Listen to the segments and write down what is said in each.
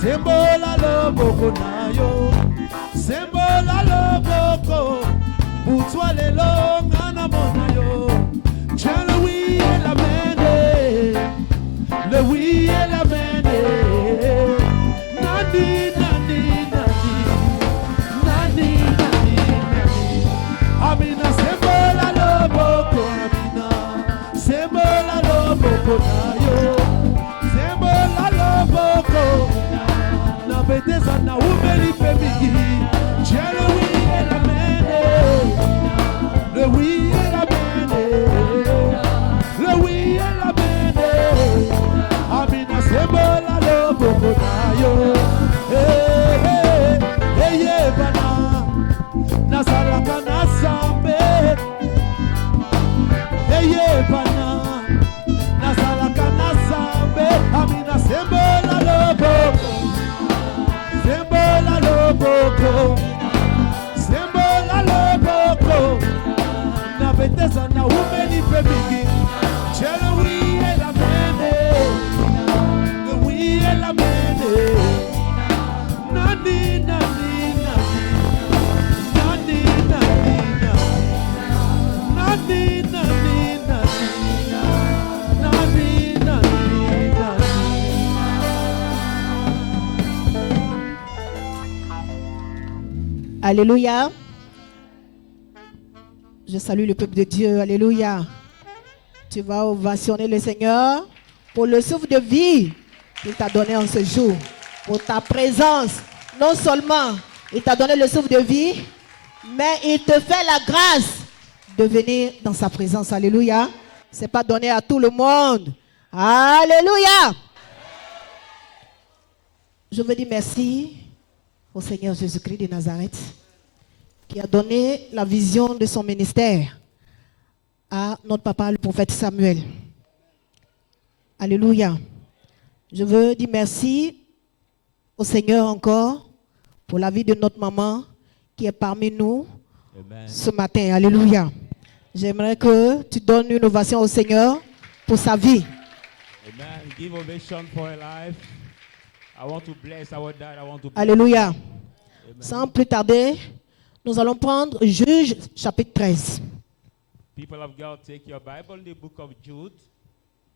Sembola loboko na yo. Sembola loboko. Butwa lelo ngana mona yo. Tiens le oui et la mène. Le oui et la mène. Nani, nani, nani. Nani, nani, nani. Amina sembola loboko. Amina sembola loboko na yo. Sembola loboko. Na betesa na umeli pemiki. Tiens le oui et la mène. Le oui et la mène. Le oui et la mène. Amina sembola loboko na yo. Hey, bana. Nasalaka na sambe. Hey, bana. Nasalaka na sambe. Amina sembola loboko. Sembola loboko. Sembola loboko. Na betesa na umeli pemiki. Tiens le oui et la mène. Le oui et la mène. Nani, nani, nani. Nani, nani, nani. Nani, nani, nani. Nani, nani, nani. Alléluia. Je salue le peuple de Dieu. Alléluia. Tu vas ovationner le Seigneur pour le souffle de vie qu'il t'a donné en ce jour. Pour ta présence. Non seulement il t'a donné le souffle de vie, mais il te fait la grâce de venir dans sa présence. Alléluia. Ce n'est pas donné à tout le monde. Alléluia. Je veux dire merci au Seigneur Jésus-Christ de Nazareth, qui a donné la vision de son ministère à notre papa, le prophète Samuel. Alléluia. Je veux dire merci au Seigneur encore pour la vie de notre maman qui est parmi nous ce matin. Alléluia. J'aimerais que tu donnes une ovation au Seigneur pour sa vie. Amen. Give ovation for her life. I want to bless our dad. I want to bless. Alléluia. Amen. Sans plus tarder, nous allons prendre Juge chapitre 13. People of God, take your Bible, the book of Jude,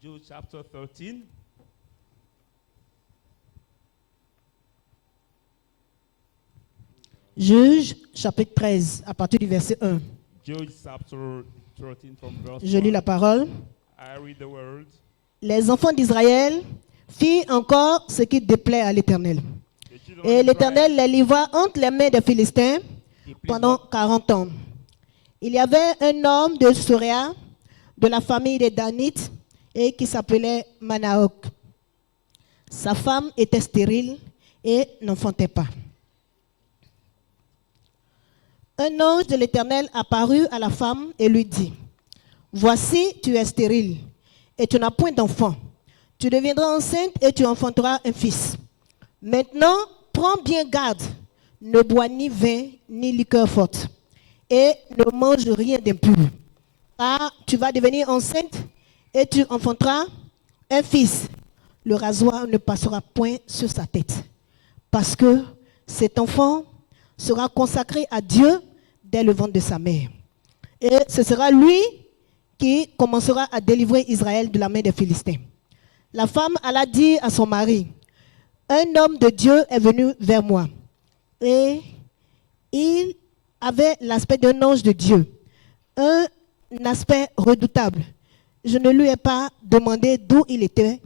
Jude chapter 13. Juge chapitre 13 à partir du verset 1. Jude chapter 13 from verse Je lis 1. la parole. I read the word. Les enfants d'Israël firent encore ce qui déplaît à l'Éternel. The children Et of l'Éternel Israel les livra entre les mains des Philistins he pleased pendant not- 40 ans. Il y avait un homme de Soréa, de la famille des Danites, et qui s'appelait Manaok. Sa femme était stérile et n'enfantait pas. Un ange de l'Éternel apparut à la femme et lui dit, « Voici, tu es stérile et tu n'as point d'enfant. Tu deviendras enceinte et tu enfanteras un fils. Maintenant, prends bien garde, ne bois ni vin ni liqueur forte, et ne mange rien d'impur. Car tu vas devenir enceinte et tu enfanteras un fils. Le rasoir ne passera point sur sa tête, parce que cet enfant sera consacré à Dieu dès le ventre de sa mère. Et ce sera lui qui commencera à délivrer Israël de la main des Philistins. » La femme alla dire à son mari, « Un homme de Dieu est venu vers moi, et il avait l'aspect d'un ange de Dieu, un aspect redoutable. Je ne lui ai pas demandé d'où il était,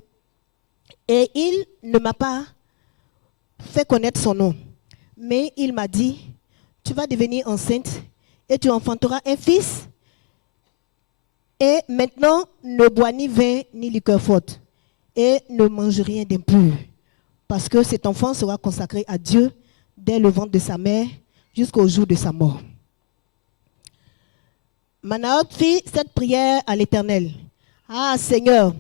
et il ne m'a pas fait connaître son nom. Mais il m'a dit, tu vas devenir enceinte et tu enfanteras un fils. Et maintenant, ne bois ni vin ni liqueur forte et ne mange rien d'impur, parce que cet enfant sera consacré à Dieu dès le ventre de sa mère jusqu'au jour de sa mort. » Manaot fit cette prière à l'Éternel. « Ah Seigneur,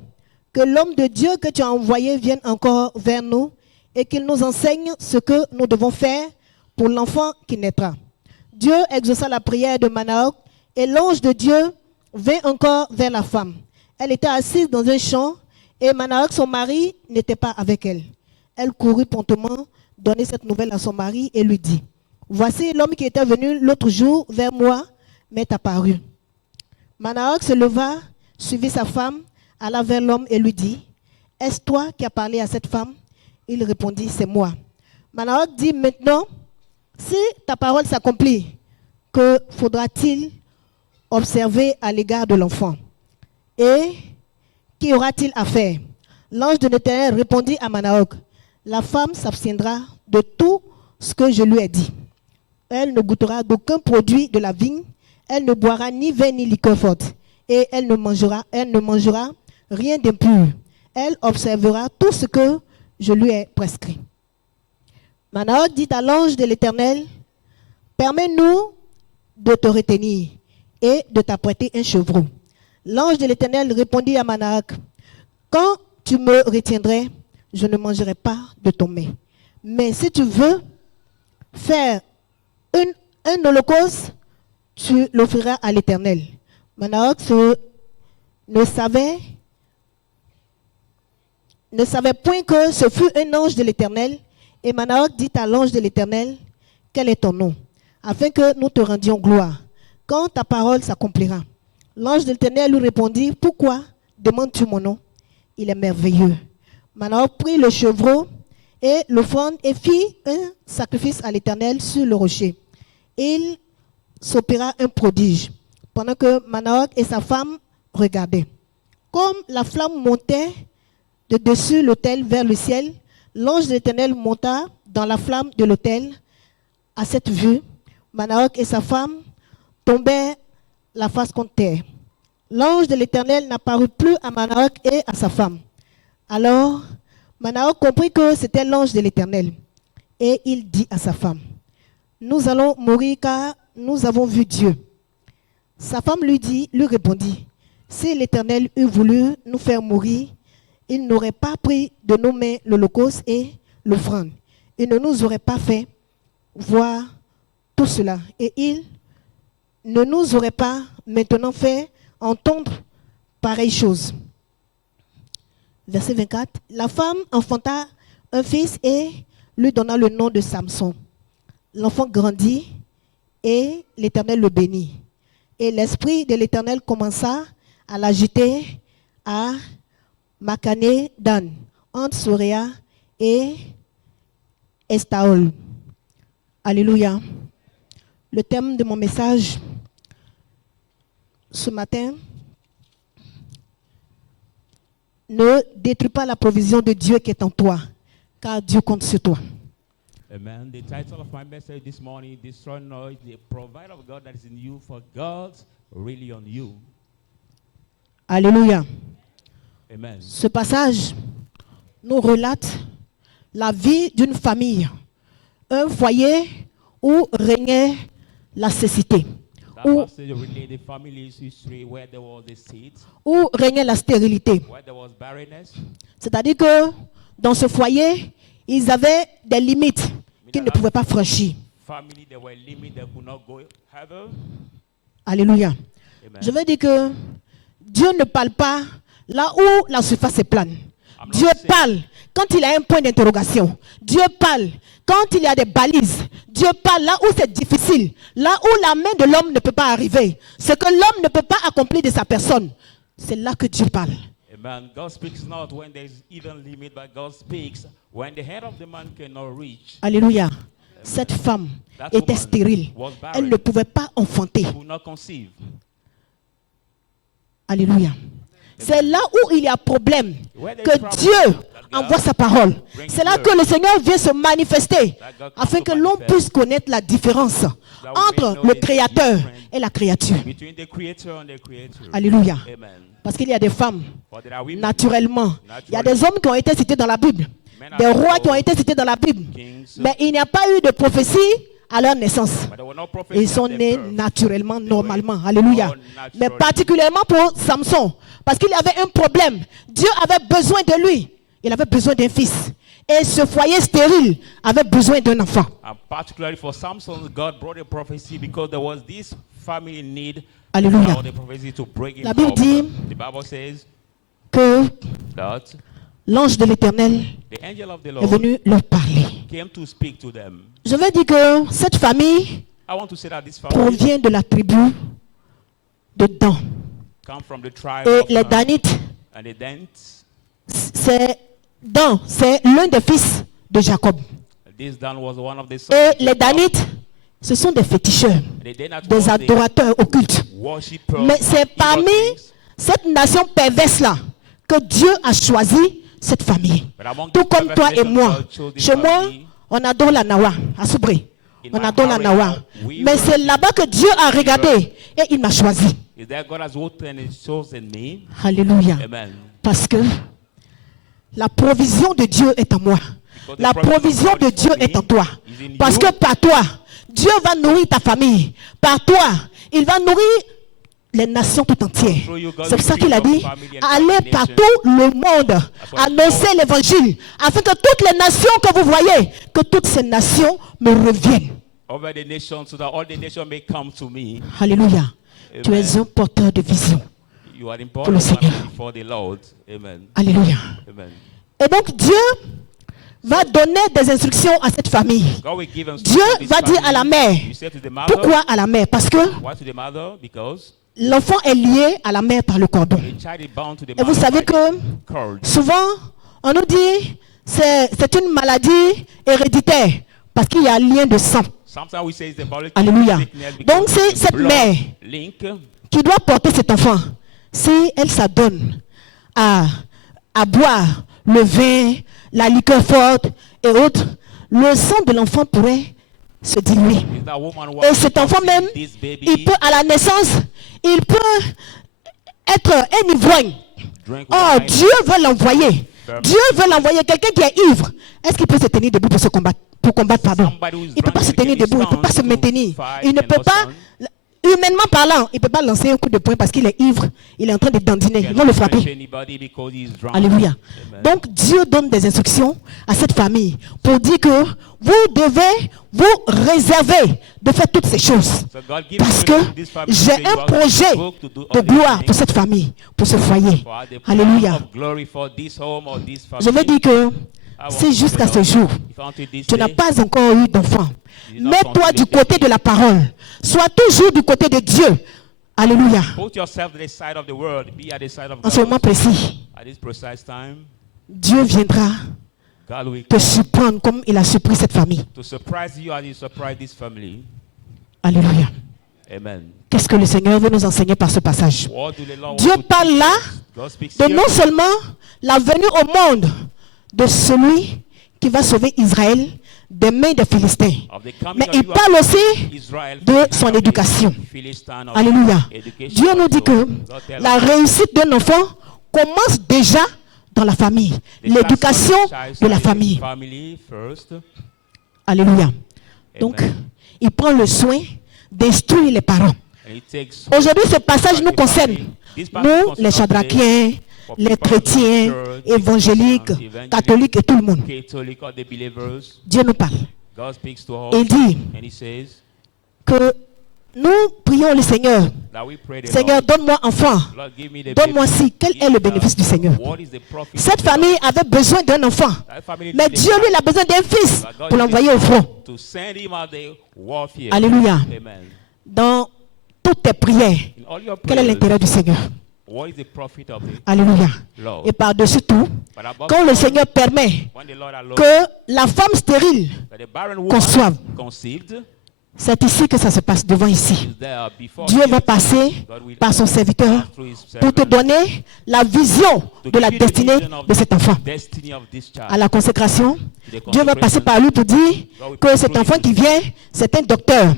que l'homme de Dieu que tu as envoyé vienne encore vers nous et qu'il nous enseigne ce que nous devons faire pour l'enfant qui naîtra. » Dieu exauça la prière de Manaot et l'ange de Dieu vint encore vers la femme. Elle était assise dans un champ et Manaot, son mari, n'était pas avec elle. Elle courut promptement donner cette nouvelle à son mari et lui dit, voici l'homme qui était venu l'autre jour vers moi m'est apparu. Manaoc se leva, suivit sa femme, alla vers l'homme et lui dit, est-ce toi qui as parlé à cette femme? Il répondit, c'est moi. Manaoc dit, maintenant, si ta parole s'accomplit, que faudra-t-il observer à l'égard de l'enfant? Et qu'y aura-t-il à faire? L'ange de l'Éternel répondit à Manaoc, la femme s'abstiendra de tout ce que je lui ai dit. Elle ne goûtera d'aucun produit de la vigne, elle ne boira ni vin ni liqueur forte, et elle ne mangera rien d'impur. Elle observera tout ce que je lui ai prescrit. Manaoc dit à l'ange de l'Éternel, permets-nous de te retenir et de t'apprêter un chevreau. L'ange de l'Éternel répondit à Manaoc, quand tu me retiendrais, je ne mangerai pas de ton mets. Mais si tu veux faire un holocauste, tu l'offriras à l'Éternel. Manaoc ne savait point que ce fut un ange de l'Éternel. Et Manaoc dit à l'ange de l'Éternel, quel est ton nom, afin que nous te rendions gloire, quand ta parole s'accomplira. L'ange de l'Éternel lui répondit, pourquoi demandes-tu mon nom? Il est merveilleux. Manaoc prit le chevreau et l'offrande et fit un sacrifice à l'Éternel sur le rocher. Il s'opéra un prodige, pendant que Manaoc et sa femme regardaient. Comme la flamme montait de dessus l'autel vers le ciel, l'ange de l'Éternel monta dans la flamme de l'autel. À cette vue, Manaoc et sa femme tombèrent la face contre terre. L'ange de l'Éternel n'apparut plus à Manaoc et à sa femme. Alors, Manaoc comprit que c'était l'ange de l'Éternel. Et il dit à sa femme, nous allons mourir car nous avons vu Dieu. Sa femme lui répondit, si l'Éternel eût voulu nous faire mourir, il n'aurait pas pris de nos mains l'holocauste et l'offrande. Il ne nous aurait pas fait voir tout cela. Et il ne nous aurait pas maintenant fait entendre pareille chose. Verset 24. La femme enfanta un fils et lui donna le nom de Samson. L'enfant grandit et l'Éternel le bénit. Et l'esprit de l'Éternel commença à l'agiter à Makané Dan, entre Soréa et Estaol. Alléluia. Le thème de mon message ce matin, ne détruis pas la provision de Dieu qui est en toi, car Dieu compte sur toi. Amen. The title of my message this morning, destroy not the provider of God that is in you, for God's really on you. Alléluia. Amen. Ce passage nous relate la vie d'une famille, un foyer où régnait la cécité, où régnait la stérilité. C'est-à-dire que dans ce foyer, ils avaient des limites qu'ils ne pouvaient pas franchir. Alléluia. Amen. Je veux dire que Dieu ne parle pas là où la surface est plane. Dieu parle quand il y a un point d'interrogation. Dieu parle quand il y a des balises. Dieu parle là où c'est difficile. Là où la main de l'homme ne peut pas arriver. Ce que l'homme ne peut pas accomplir de sa personne. C'est là que Dieu parle. Amen. God speaks not when there is even limit, but God speaks when the head of the man cannot reach. Alléluia. Cette femme était stérile. Elle ne pouvait pas enfanter. Could not conceive. Alléluia. C'est là où il y a problème que Dieu envoie sa parole. C'est là que le Seigneur vient se manifester afin que l'on puisse connaître la différence entre le Créateur et la créature. Between the creator and the creature. Alléluia. Amen. Parce qu'il y a des femmes, For there are women, naturellement. Il y a des hommes qui ont été cités dans la Bible. Des rois qui ont été cités dans la Bible. Mais il n'y a pas eu de prophétie à leur naissance. but there were no prophets Ils sont at their nés birth. naturellement, normalement. Alléluia. Mais particulièrement pour Samson. Parce qu'il avait un problème. Dieu avait besoin de lui. Il avait besoin d'un fils. Et ce foyer stérile avait besoin d'un enfant. And particularly for Samson, God brought a prophecy because there was this family need. Alléluia. The prophecy to bring him La Bible up. dit The Bible says Que that l'ange de l'Éternel the angel of the est Lord venu leur parler. came to speak to them. Je veux dire que cette famille I want to say that this family provient de la tribu de Dan. come from the tribe Et of les Danites, and the Dants. c'est Dan, c'est l'un des fils de Jacob. This Dan was one of the sons Et of les Jacob. Danites, ce sont des féticheurs, The Danites des was the adorateurs occultes. worshippers Mais of c'est evil parmi things. cette nation perverse-là que Dieu a choisi cette famille. But among Tout the comme toi et perverse moi. nations, God chose this Chez moi, family. on adore la Nawa, à Soubré. In On my adore la area, Nawa. we Mais c'est worship là-bas que Dieu a regardé et il m'a choisi. Is that God has chosen and chosen me? Alléluia. Amen. Parce que la provision de Dieu est en moi. Because La the provision of provision God de is Dieu for me, est en toi. is in Parce you. que par toi, Dieu va nourrir ta famille. Par toi, il va nourrir les nations tout entières. Through you, God C'est pour ça will qu'il a feed dit, your family and allez every nation. partout le monde, why annoncer l'évangile, afin que toutes les nations que vous voyez, que toutes ces nations me reviennent. Over the nations, so that all the nations may come to me. Alléluia. Tu Amen. es un porteur de vision. You are Pour important le one Seigneur. before the Lord. Amen. Alléluia. Amen. Et donc Dieu va donner des instructions à cette famille. God will give Dieu instruction to this va dire à la family. mère. You say to the mother. Pourquoi à la mère? Parce que Why to the mother? Because l'enfant est lié à la mère par le cordon. the child is bound to the Et vous mother savez by que the cord. souvent, on nous dit c'est une maladie héréditaire parce qu'il y a un lien de sang Sometimes we say it's the biological Alléluia. sickness because Donc, c'est the cette blood mère link. qui doit porter cet enfant. Si elle s'adonne à boire le vin, la liqueur forte et autres, le sang de l'enfant pourrait se diluer. Is that woman who Et has cet enfant conceived même, this baby il peut à la naissance, il peut être un ivrogne. drink Oh, wine. Dieu veut l'envoyer. Dieu veut l'envoyer. Quelqu'un qui est ivre, est-ce qu'il peut se tenir debout pour se combattre? Pour combattre, pardon. Somebody who is Il ne peut pas se drunk, tenir he can debout, il ne peut pas se stand to maintenir. fight Il ne and peut not pas, stand. humainement parlant, il ne peut pas lancer un coup de poing parce qu'il est ivre. Il est en train de dandiner. Ils vont le frapper. Anybody because he's drunk. Alléluia. Amen. Donc Dieu donne des instructions à cette famille pour dire que vous devez vous réserver de faire toutes ces choses. So God gives Parce you que this family j'ai to un work projet to do de all these gloire things pour cette famille, pour ce foyer. for the plan Alléluia. of glory for this home or this family. Je veux dire que I want si to jusqu'à say, ce jour, if until this tu n'as day, pas encore eu d'enfant, You're not mets-toi du consolidated. côté de la parole. Sois toujours du côté de Dieu. Alléluia. put yourself to the side of the world, be at the side of En ce moment God. précis, At this precise time, Dieu viendra God will te come surprendre comme il a surpris cette famille. to surprise you as he surprised this family. Alléluia. Amen. Qu'est-ce que le Seigneur veut nous enseigner par ce passage? What do the Lord Dieu want to parle teach là us? God speaks de here non seulement la venue au monde de celui qui va sauver Israël des mains des Philistins, of the coming mais of il you parle as aussi Israel de from son the éducation. Philistine of Alléluia. education Dieu nous also. dit que God tell la us réussite d'un enfant commence déjà dans la famille, the l'éducation success de la of the famille. family first. Alléluia. Donc, Amen. il prend le soin d'instruire les parents. And it takes Aujourd'hui, ce passage nous the concerne. family. This passage Nous, concerns les us Chadrakiens, for les people chrétiens, of the church, évangéliques, evangelists, catholiques et tout le monde. Catholic or the believers. Dieu nous parle. God speaks to Il us dit and he says que nous prions le Seigneur. that we pray the Seigneur, donne-moi enfant. Lord, give me the Donne-moi baby. ci. Quel Give est le me bénéfice that. du Seigneur? What is the profit Cette of the famille Lord? avait besoin d'un enfant. That family Mais needed Dieu, a lui, il a besoin d'un fils But God pour is l'envoyer au front. to send him out the warfare. Alléluia. Amen. Dans toutes tes prières, In all your quel est prayers, l'intérêt du Seigneur? what is the profit of the Alléluia. Lord? Et par-dessus tout, But above quand le all, Seigneur permet when the Lord allows que la femme stérile, that the barren woman conçoive. conceived c'est ici que ça se passe, devant ici. is there before Dieu you. va passer God will par son serviteur pass through his pour te servant donner la vision to de la give you the destinée vision of de cet enfant. the destiny of this child. À la consécration, The Dieu va passer par lui pour dire que cet enfant qui vient, c'est un docteur.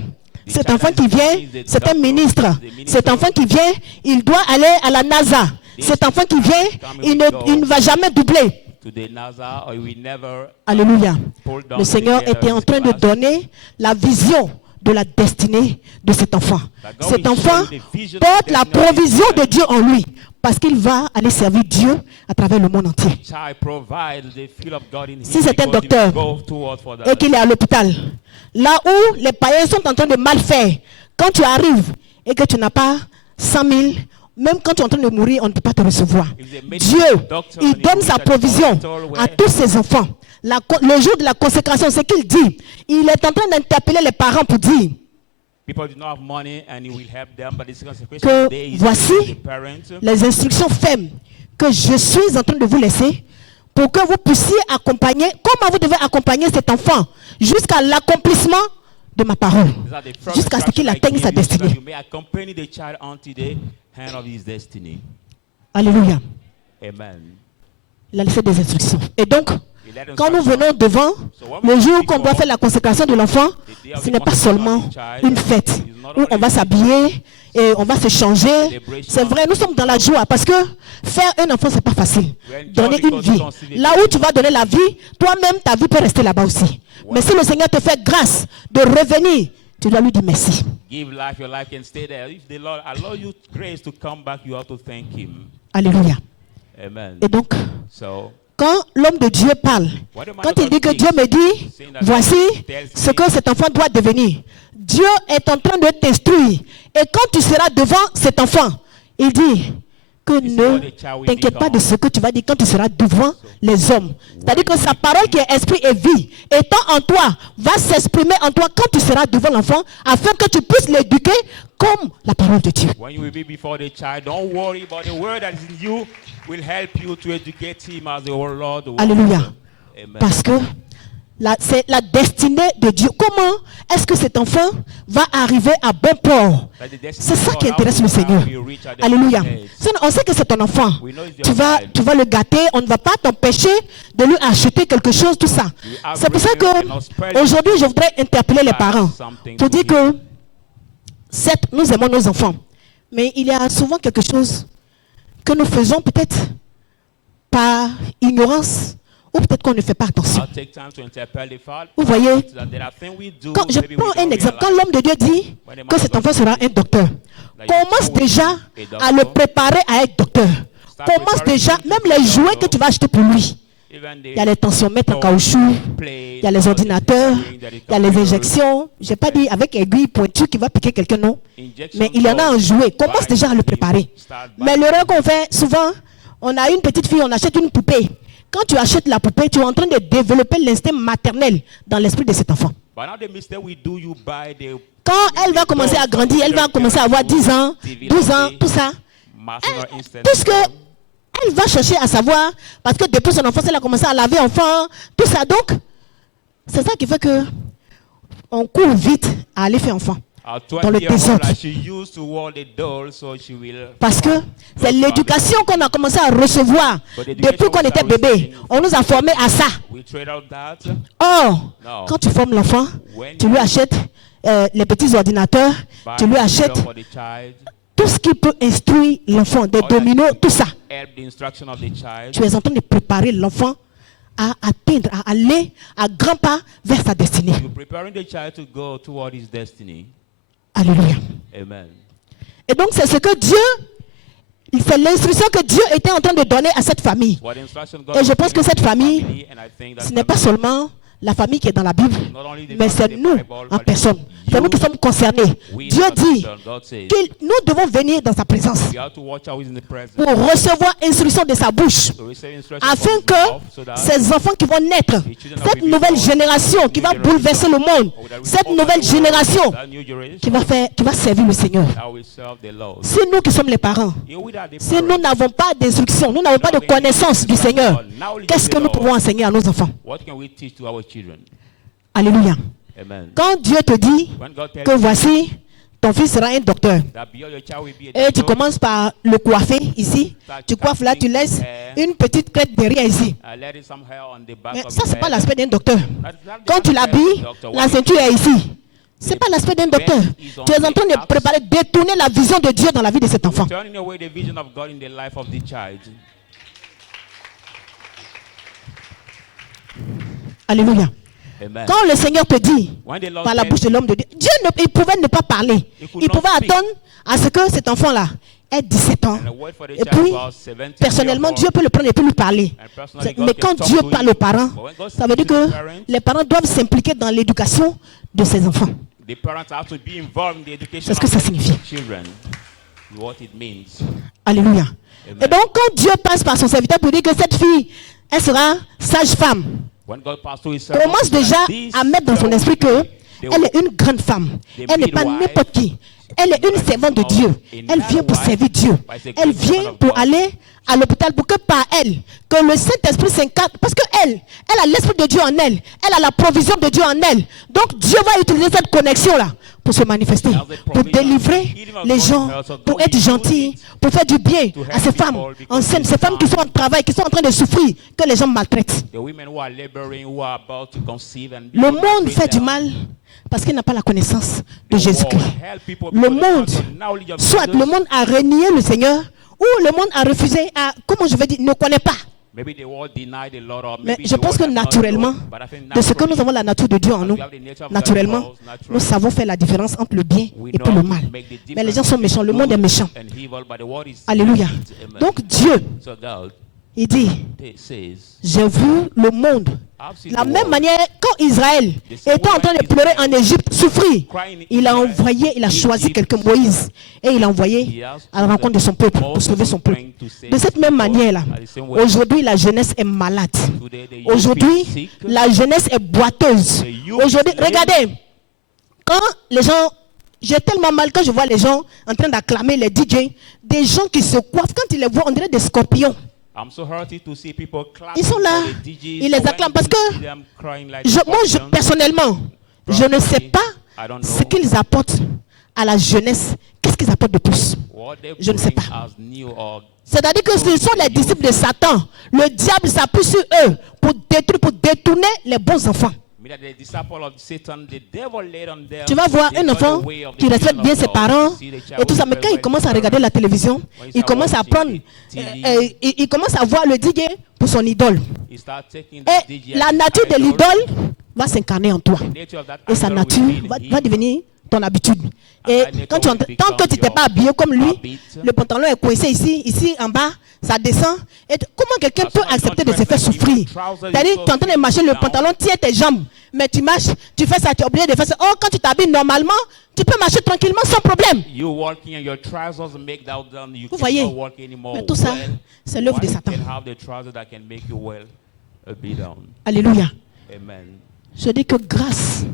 Cet enfant qui vient, c'est un ministre. Cet enfant qui vient, il doit aller à la NASA. Cet enfant qui vient, il ne va jamais doubler. To the NASA, or you will never Alléluia. pull down Le to Seigneur the était en train de class. donner la vision de la destinée de cet enfant. Cet enfant porte la provision de Dieu en lui parce qu'il va aller servir Dieu à travers le monde entier. Child provides the feel of God in him Si c'est un because he docteur will go towards for et that. qu'il est à l'hôpital, là où les païens sont en train de mal faire, quand tu arrives et que tu n'as pas 100 000 même quand tu es en train de mourir, on ne peut pas te recevoir. If they made Dieu, you a doctor il and you donne wish sa that provision hospital where à tous ses enfants. Le jour de la consécration, c'est qu'il dit. Il est en train d'interpeller les parents pour dire people do not have money and he will help them, but this consecration que day is voici to the parents. les instructions fermes que je suis en train de vous laisser pour que vous puissiez accompagner, comment vous devez accompagner cet enfant jusqu'à l'accomplissement de ma parole, These are the first jusqu'à ce qu'il instructions I atteigne give sa you so that destinée. you may accompany the child unto the hand of his destiny. Alléluia. Amen. Il a laissé des instructions. Et donc, He led quand nous instructions. venons devant, le jour qu'on doit faire la consécration de l'enfant, ce n'est pas seulement une fête où on va s'habiller et on va se changer. C'est vrai, nous sommes dans la joie parce que faire un enfant, c'est pas facile. Donner une vie. Là où tu vas donner la vie, toi-même, ta vie peut rester là-bas aussi. Mais si le Seigneur te fait grâce de revenir, tu dois lui dire merci. Give life, your life can stay there. If the Lord allow you grace to come back, you have to thank him. Alléluia. Amen. Et donc, So, quand l'homme de Dieu parle, quand il dit que Dieu me dit, voici ce que cet enfant doit devenir. Dieu est en train de t'instruire. Et quand tu seras devant cet enfant, il dit que ne t'inquiète pas de ce que tu vas dire quand tu seras devant les hommes. C'est-à-dire que sa parole qui est esprit et vie, étant en toi, va s'exprimer en toi quand tu seras devant l'enfant, afin que tu puisses l'éduquer comme la parole de Dieu. when you will be before the child, don't worry about the word that is in you. Will help you to educate him as the Lord. Alléluia. Amen. Parce que c'est la destinée de Dieu. Comment est-ce que cet enfant va arriver à bon port? C'est ça qui intéresse le Seigneur. Alléluia. On sait que c'est ton enfant. Tu vas le gâter. On ne va pas t'empêcher de lui acheter quelque chose, tout ça. C'est pour ça que aujourd'hui, je voudrais interpeller les parents pour dire que certes, nous aimons nos enfants, mais il y a souvent quelque chose que nous faisons peut-être par ignorance ou peut-être qu'on ne fait pas attention. I'll take time to interpel the father. Vous voyez, That there are things we do, quand je maybe we prends un don't exemple, quand realize. l'homme de Dieu dit que cet enfant sera un docteur, commence déjà à le préparer à être docteur. Commence déjà, même les jouets que tu vas acheter pour lui. Even the Il y a les tensiomètres en caoutchouc, il y a les ordinateurs, il y a les injections. Je n'ai pas dit avec aiguille pointue qui va piquer quelqu'un, non. Mais il y en a en jouet. Commence déjà à le préparer. Mais l'erreur qu'on fait souvent, on a une petite fille, on achète une poupée. Quand tu achètes la poupée, tu es en train de développer l'instinct maternel dans l'esprit de cet enfant. But now the mistake we do, you buy the Quand elle va commencer à grandir, elle va commencer à avoir 10 ans, 12 ans, tout ça. masculine instinct. Tout ce que elle va chercher à savoir, parce que depuis son enfance, elle a commencé à laver enfant, tout ça. Donc, c'est ça qui fait que on court vite à aller faire enfant. Dans le désordre. Parce que c'est l'éducation qu'on a commencé à recevoir depuis qu'on était bébé. On nous a formés à ça. Or, quand tu formes l'enfant, tu lui achètes les petits ordinateurs, tu lui achètes tout ce qui peut instruire l'enfant, des dominos, tout ça. Tu es en train de préparer l'enfant à atteindre, à aller à grands pas vers sa destinée. Alléluia. Amen. Et donc c'est ce que Dieu, c'est l'instruction que Dieu était en train de donner à cette famille. Et je pense que cette famille, ce n'est pas seulement la famille qui est dans la Bible, mais c'est nous en personne. C'est nous qui sommes concernés. Dieu dit que nous devons venir dans sa présence pour recevoir instruction de sa bouche, afin que ces enfants qui vont naître, cette nouvelle génération qui va bouleverser le monde, cette nouvelle génération qui va servir le Seigneur. Si nous qui sommes les parents, si nous n'avons pas d'instruction, nous n'avons pas de connaissance du Seigneur, qu'est-ce que nous pouvons enseigner à nos enfants? Alléluia. Quand Dieu te dit que voici, ton fils sera un docteur, et tu commences par le coiffer ici, tu coiffes là, tu laisses une petite crête derrière ici. Mais ça, ce n'est pas l'aspect d'un docteur. Quand tu l'habilles, la ceinture est ici. Ce n'est pas l'aspect d'un docteur. Tu es en train de préparer, détourner la vision de Dieu dans la vie de cet enfant. Alléluia. Amen. Quand le Seigneur te dit, par la bouche de l'homme de Dieu, Dieu il pouvait ne pas parler. Il pouvait attendre à ce que cet enfant-là ait 17 ans. Et puis, personnellement, Dieu peut le prendre et peut lui parler. Mais quand Dieu parle aux parents, ça veut dire que les parents doivent s'impliquer dans l'éducation de ses enfants. C'est ce que ça signifie. what it means. Alléluia. Amen. Et donc, quand Dieu passe par son serviteur pour dire que cette fille, elle sera sage-femme, When God passed through his servant, commence déjà this à mettre dans son girl esprit will que be the elle est une grande femme. Elle n'est pas n'importe qui. Elle est une servante de Dieu. Elle vient pour servir Dieu. Elle vient pour aller à l'hôpital pour que par elle, que le Saint-Esprit s'incarne. Parce qu'elle, elle a l'Esprit de Dieu en elle. Elle a la provision de Dieu en elle. Donc Dieu va utiliser cette connexion-là pour se manifester, pour délivrer les gens, pour être gentil, pour faire du bien à ces femmes enceintes, ces femmes qui sont en travail, qui sont en train de souffrir, que les gens maltraitent. the women who are laboring, who are about to conceive and Le monde fait du mal parce qu'il n'a pas la connaissance de Jésus-Christ. Le monde, soit le monde a renié le Seigneur, ou le monde a refusé, comment je vais dire, ne connaît pas. maybe the world deny the Lord, or Mais maybe je the pense que world does not naturellement, know, but I think de ce que nous naturally, avons la nature de Dieu en nous, we have the nature of God naturellement, in us, naturally, nous savons faire la différence entre le bien we et know puis le to mal. make the Mais les gens difference sont méchants, le monde est between méchant. good and evil, but the world is Alléluia. against it. Amen. Donc Dieu, So God il dit, says, j'ai vu le monde. I've seen La the même world. manière, quand Israël était en train de pleurer en Égypte, souffrir, il a envoyé, il a choisi quelqu'un, Moïse, et il a envoyé à la rencontre de son peuple pour sauver son peuple. De cette même manière-là, aujourd'hui la jeunesse est malade. Aujourd'hui, la jeunesse est boiteuse. Aujourd'hui, regardez, quand les gens, j'ai tellement mal quand je vois les gens en train d'acclamer les DJ, des gens qui se coiffent, quand ils les voient, on dirait des scorpions. I'm so hurted to see people clapping Ils sont là, for the DJs, ils les so when acclament parce que you see them crying like Moi, personnellement, je ne sais pas I don't ce know qu'ils apportent à la jeunesse. Qu'est-ce qu'ils apportent de plus? what they Je ne sais bring pas. as new or C'est-à-dire que ce sont les disciples de Satan. Le diable s'appuie sur eux pour détourner les bons enfants. me that the disciple of Satan, the devil laid on them. Tu vas voir they un got enfant the way of the qui respecte children bien of ses God. parents You see the child et tout ça. who Mais quand il very commence à well regarder la télévision, When you il start commence à watching prendre, TV, il commence à voir le DJ pour son idole. he start taking the Et DJ la as nature de idol. l'idole va s'incarner en toi. The nature of that Et sa idol nature will be va in him. devenir ton habitude. Et that nature quand tu, will tant que tu t'es pas habillé comme lui, habit. le pantalon est coincé ici en bas, ça descend. Et comment quelqu'un As peut long as accepter you de se don't faire dress like souffrir? you, trousers C'est-à-dire, is tu es en train de marcher, le down. pantalon tient tes jambes, mais tu marches, tu fais ça, tu es obligé de faire ça. Oh, quand tu t'habilles normalement, tu peux marcher tranquillement sans problème. You walking and your trousers make that done. You Vous cannot voyez? walk anymore. Mais tout ça, well. c'est l'œuvre Why de you Satan. can have the trousers that can make you well be down. Alléluia. Amen. Je dis que grâce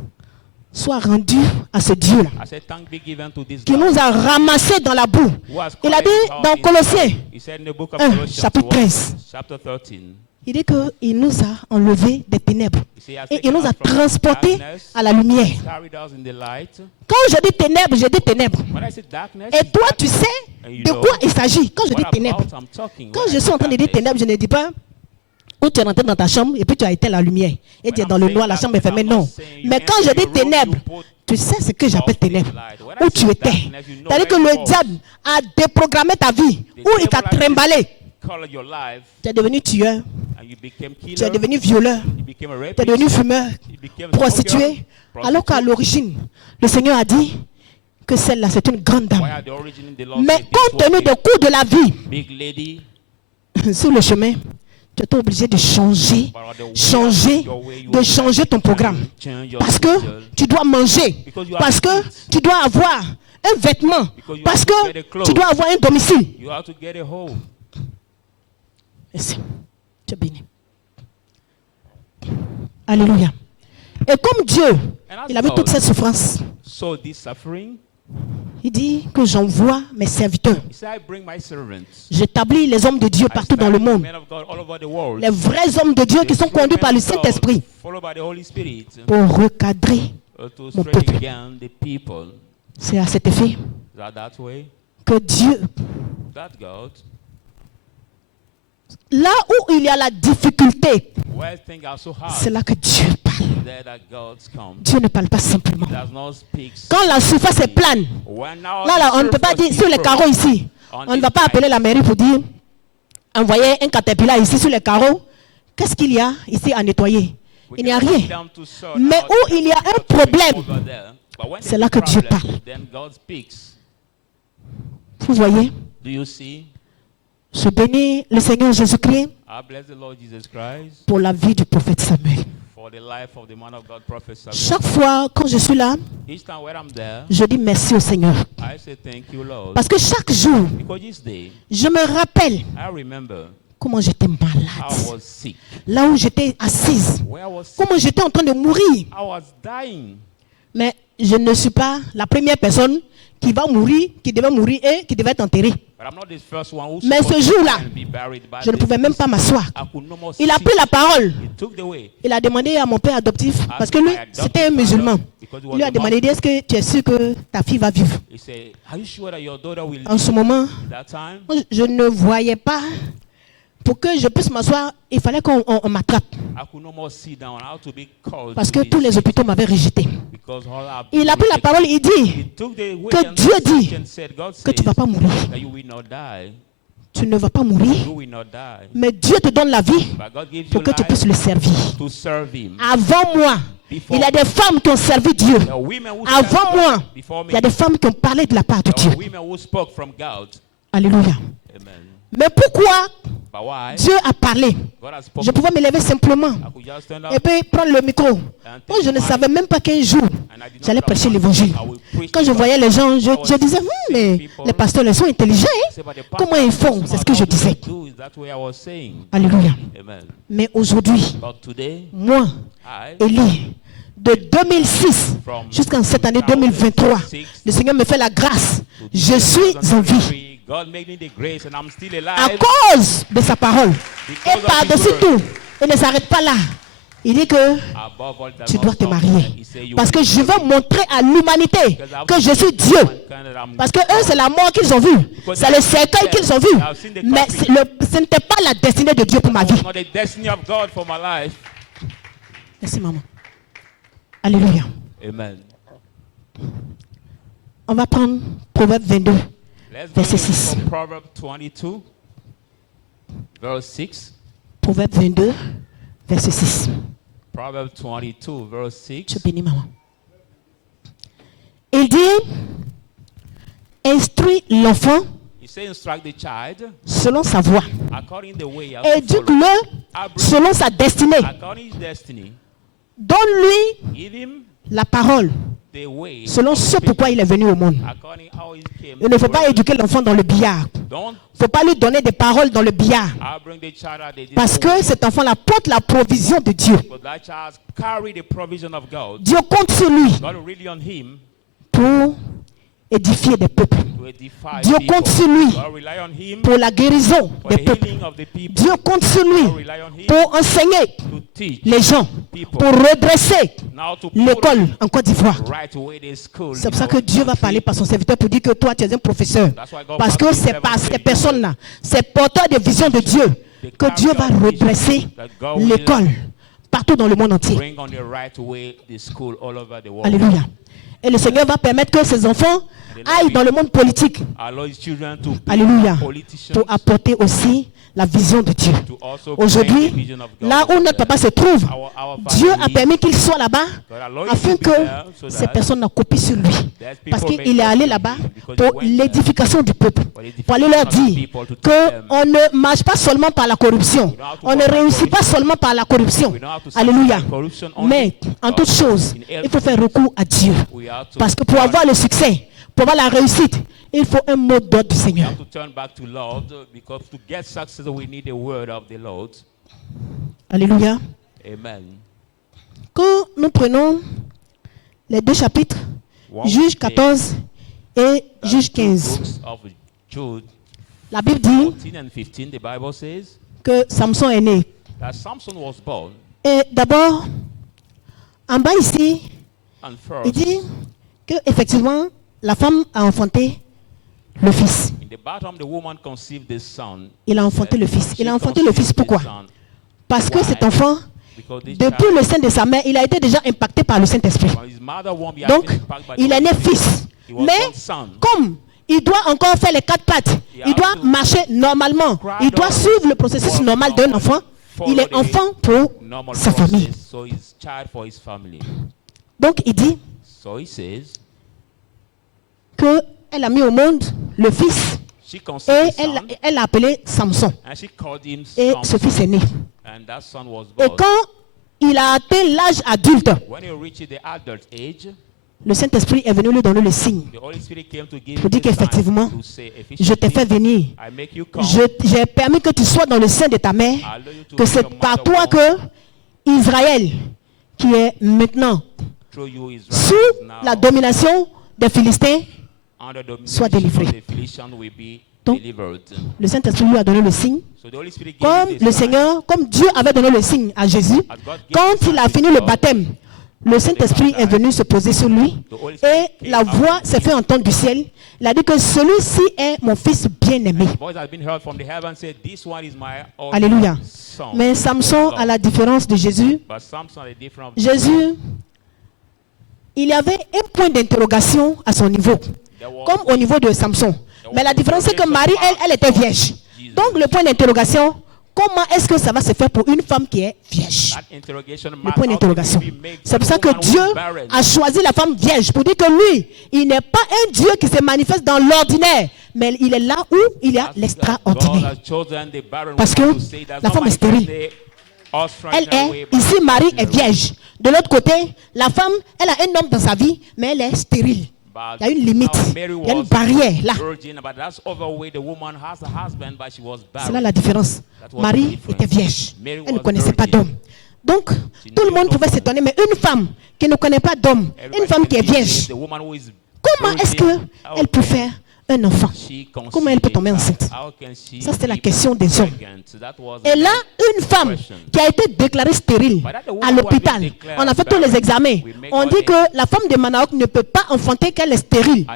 soit rendue à ce Dieu-là, I said, thank be given to this qui God nous a ramassés dans la boue. who has Il a collected dit us dans in- Colossiens, He said in the book of 1, Colossians, chapitre 13. chapter 13. Il dit qu'il nous a enlevés des ténèbres He said, he has et il taken nous a us from transportés darkness, à la lumière. carried us in the light. Quand je dis ténèbres, je dis ténèbres. When I say darkness, Et it's toi, darkness. tu sais And you de know quoi il s'agit. Quand je what dis ténèbres, about I'm talking. quand When je I suis say en train de dire darkness, ténèbres, je ne dis pas où tu es rentré dans ta chambre et puis tu as éteint la lumière. Et tu es dans le noir, la chambre est fermée. Non. Mais quand je dis ténèbres, tu sais ce que j'appelle ténèbres. Où tu étais. C'est-à-dire que le diable a déprogrammé ta vie. Où il t'a trimballé. colored your life Tu es devenu tueur. and you became killer. Tu es devenu violeur. You became a Tu es rapist. devenu fumeur. You became a Prostituée. smoker, Alors qu'à prostitute. l'origine, le Seigneur a dit que celle-là, c'est une grande Why dame. are the origin the Lord Mais said this compte tenu was des a cours de la vie, big lady, sur le chemin, tu es obligé de changer, de changer ton programme. Parce que tu dois manger, parce que tu dois avoir un vêtement, parce que tu dois avoir un domicile. you have to get a home. Merci. Tu es béni. Alléluia. Et comme Dieu, il a vu toute cette souffrance, So this suffering, il dit que j'envoie mes serviteurs. he said, I bring my servants. J'établis les hommes de Dieu I partout dans le establish monde. men of God all over the world. Les vrais hommes de Dieu qui The sont true conduits men par le of God, Saint-Esprit followed by the Holy Spirit, pour recadrer. to mon straighten peuple. again the people. C'est à cet effet Is that way? que Dieu, That God, là où il y a la difficulté, where things are so hard, c'est là que Dieu parle. there that God comes. Dieu ne parle pas simplement. Does not speak. Quand la surface est plane, When now là, the on ne peut pas surface dire is sur les broken, carreaux ici. on On ne this va pas side, appeler la mairie pour dire envoyer un caterpillar ici sur les carreaux. Qu'est-ce qu'il y a ici à nettoyer? we Il n'y a can rien. put them to sort Mais out où the il y a un traffic problème, over there. But when c'est there's là a que Dieu problem, parle. then God speaks. Vous voyez, Do you see? Je bénis le Seigneur Jésus-Christ I bless the Lord Jesus Christ pour la vie du prophète Samuel. for the life of the man of God, Prophet Samuel. Chaque fois quand je suis là, Each time when I'm there, je dis merci au Seigneur. I say thank you, Lord. Parce que chaque jour, Because this day, je me rappelle I remember comment j'étais I malade. was sick, Là où j'étais assise, where I was sick, comment j'étais en train de mourir. I was dying. Mais je ne suis pas la première personne qui va mourir, qui devait mourir et qui devait être enterrée. But I'm not the first one who Mais ce jour-là, je ne pouvais même pas m'asseoir. Il a pris la parole. He took the way. Il a demandé à mon père adoptif, parce que lui, c'était un musulman. Il lui a demandé, est-ce que tu es sûr que ta fille va vivre? He said, are you sure that your daughter will En ce moment, that time? je ne voyais pas. Pour que je puisse m'asseoir, il fallait qu'on m'attrape. I could no more sit down. I had to be called Parce to que tous this les hôpitaux m'avaient rejeté. because all our Il a pris la parole, il He dit took the way que and Dieu dit and said, God que tu ne vas pas mourir. that you will not die. Tu ne vas pas mourir, You will not die. mais Dieu te donne la vie But God gives you pour que tu life puisses le servir. to serve Him. Avant moi, Before il y a des femmes qui ont servi Dieu. there are women who Avant served moi, God before me. il y a des femmes qui ont parlé de la part de There Dieu. are women who spoke from God. Alléluia. Amen. Mais pourquoi But why? Dieu a parlé? God has Je spoken. pouvais me lever simplement I could just stand et up puis prendre le micro. Moi, je ne savais même pas qu'un jour, and I did not j'allais know prêcher that l'évangile. I will preach Quand the je voyais les gens, je gospel. disais, mais les pasteurs, ils sont intelligents. Hein? Say, but the Comment pastor ils font? knows C'est ce que je how to disais. do it. That's what I was saying. Alléluia. Amen. Mais aujourd'hui, But today, moi, I, Élie, de 2006 jusqu'en cette année 2023, le Seigneur me fait la grâce. Je suis en vie God made me the grace and I'm still à alive. cause de sa parole. Et par-dessus tout, il ne s'arrête pas là. Il dit que Above all that tu dois must te come, marier. he said, you Parce will que je be veux montrer à l'humanité que je suis Dieu. mankind that I'm Parce que eux, c'est la mort qu'ils ont vue. C'est le cercueil qu'ils ont vu. Mais ce n'était pas la destinée de Dieu pour ma vie. not the destiny of God for my life. Merci, maman. Alléluia. Amen. On va prendre Proverbe 22, Let's go verset 6. from Proverbs 22, verse 6. Proverbe 22, verset 6. Proverbs 22, verse 6. Je bénis maman. Il dit, instruis l'enfant He said, instruct the child selon sa voie. according the way he has to follow. Éduque-le selon sa destinée. According his destiny. Donne-lui Give him la parole the way. selon ce pourquoi il est venu au monde. According how he came. Il ne faut pas éduquer l'enfant dans le billard. Don't Il ne faut pas lui donner des paroles dans le billard. bring the child at the Parce que cet enfant-là porte la provision de Dieu. But that child carry the provision of God. Dieu compte sur lui God really on him pour édifier des peuples. to edify Dieu people. compte sur lui God rely on him pour la guérison for des the peuples. healing of the people. Dieu compte sur lui God rely on him pour enseigner to teach les gens, people. pour redresser Now to put l'école en Côte d'Ivoire. right away the school. C'est pour ça que Dieu va parler par son serviteur pour dire que toi, tu es un professeur. Parce que c'est par ces personnes-là, ces porteurs de vision de Dieu, que Dieu va redresser l'école partout dans le monde entier. Bring on the right way the school all over the world. Alléluia. Et le Seigneur va permettre que ces enfants aillent dans le monde politique. Allow his children to be Alléluia. politicians, Pour apporter aussi la vision de Dieu. to also Aujourd'hui, bring the vision of God. là où notre papa se trouve, Our Dieu a family, permis qu'il soit là-bas God allow him afin to be que there so ces that personnes n'en copient sur lui. there's people Parce may qu'il est allé copy là-bas him because he pour went there l'édification du peuple. for the Pour aller leur edification of the dire people to teach them. qu'on ne marche pas seulement par la corruption. On ne réussit pas seulement par la corruption. Alléluia. Mais en toute chose, il faut faire recours à Dieu. We have to Parce que pour avoir le succès, pour avoir la réussite, il faut un mot d'ordre du we Seigneur. have to turn back to Lord because to get success we need the word of the Lord. Alléluia. Amen. Quand nous prenons les deux chapitres, Juge 14 et Juge 15, Books of Jude la Bible dit 14 and 15, the Bible says que Samson est né. that Samson was born, Et d'abord, en bas ici, and il first dit que effectivement la femme a enfanté le fils. in the bottom the woman conceived the son. Il a enfanté le fils. Il a enfanté le fils Conceived the pourquoi? son Parce que cet enfant, because this depuis child, le sein de sa mère, il a été déjà impacté par le Saint-Esprit. from his mother womb, he had Donc, been impacted by il the est né Holy Spirit. fils. He was Mais born son. comme il doit encore faire les quatre pattes, il doit marcher normalement, il doit suivre le processus normal d'un enfant, il est enfant pour Normal sa famille. process, so his child for his family. Donc il dit So he says qu'elle a mis au monde le fils She Et conceived a son, elle l'a appelé Samson. and she called him Et ce Samson, fils est né. and that son was Et born. quand il a atteint l'âge adulte, When he reached the adult age, le Saint-Esprit est venu lui donner le signe. the Holy Spirit came to give Pour him dire the sign qu'effectivement, to say, je t'ai fait venir. I make you come, J'ai permis que tu sois dans le sein de ta mère, I allow you to que be c'est your par mother toi womb. que Israël, qui est maintenant Through you, Israel sous is now la domination des Philistins, under the soit domination délivré. of the Philistines will be Donc, delivered. le Saint-Esprit lui a donné le signe. So the Holy Spirit gave Comme him the le sign. Seigneur, comme Dieu avait donné le signe à Jésus, quand il a fini le baptême, le Saint-Esprit est venu se poser sur lui et la voix s'est fait entendre du ciel. Il a dit que celui-ci est mon fils bien-aimé. The voice has been heard from the heaven said, "This one is my only Alléluia. son." Mais Samson, à la différence de Jésus, But Samson is different. Jésus, il y avait un point d'interrogation à son niveau, comme au niveau de Samson. Mais la différence, c'est que Marie, elle était vierge. Donc le point d'interrogation, comment est-ce que ça va se faire pour une femme qui est vierge? That interrogation Le mark, point how d'interrogation. can we make C'est pour the ça que woman who Dieu is barren? a choisi la femme vierge pour dire que lui, il n'est pas un Dieu qui se manifeste dans l'ordinaire, mais il est là où il y a God l'extraordinaire. has chosen the barren Parce woman que to say that la femme est somebody stérile. can say, Elle est, ici Marie est vierge. De l'autre côté, la femme, elle a un homme dans sa vie, mais elle est stérile. Il y a une limite, il y a une barrière là. C'est là la différence. Marie était vierge, elle ne connaissait pas d'homme. Donc, tout le monde pouvait s'étonner, mais une femme qui ne connaît pas d'homme, une femme qui est vierge, comment est-ce qu'elle peut faire un enfant? Comment elle peut tomber enceinte? Ça, c'était la question des hommes. Et là, une femme qui a été déclarée stérile à l'hôpital, on a fait tous les examens. On dit que la femme de Manaok ne peut pas enfanter qu'elle est stérile.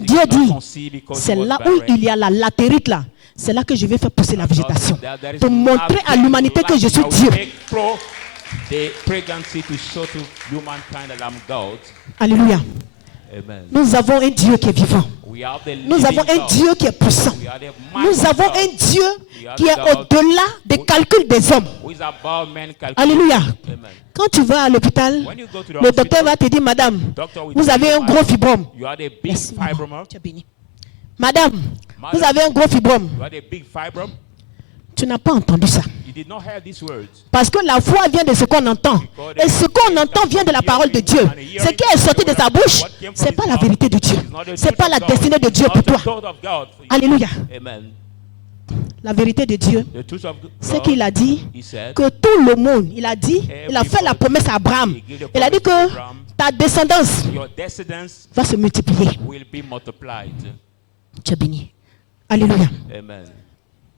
Dieu dit, c'est là où il y a la latérite là. C'est là que je vais faire pousser la végétation. Pour montrer à l'humanité que je suis Dieu. Alléluia. Nous avons un Dieu qui est vivant. Nous avons un Dieu qui est puissant. Nous avons un Dieu qui est au-delà des calculs des hommes. Alléluia. Quand tu vas à l'hôpital, le docteur va te dire, madame, vous avez un gros fibrome. Merci, maman. Tu es bénie. Madame, vous avez un gros fibrome. Tu n'as pas entendu ça. Parce que la foi vient de ce qu'on entend. Et ce qu'on entend vient de la parole de Dieu. Ce qui est sorti de sa bouche, ce n'est pas la vérité de Dieu. Ce n'est pas la destinée de Dieu pour toi. Alléluia. La vérité de Dieu, c'est qu'il a dit que tout le monde, il a dit, il a fait la promesse à Abraham. Il a dit que ta descendance va se multiplier. Tu es béni. Alléluia.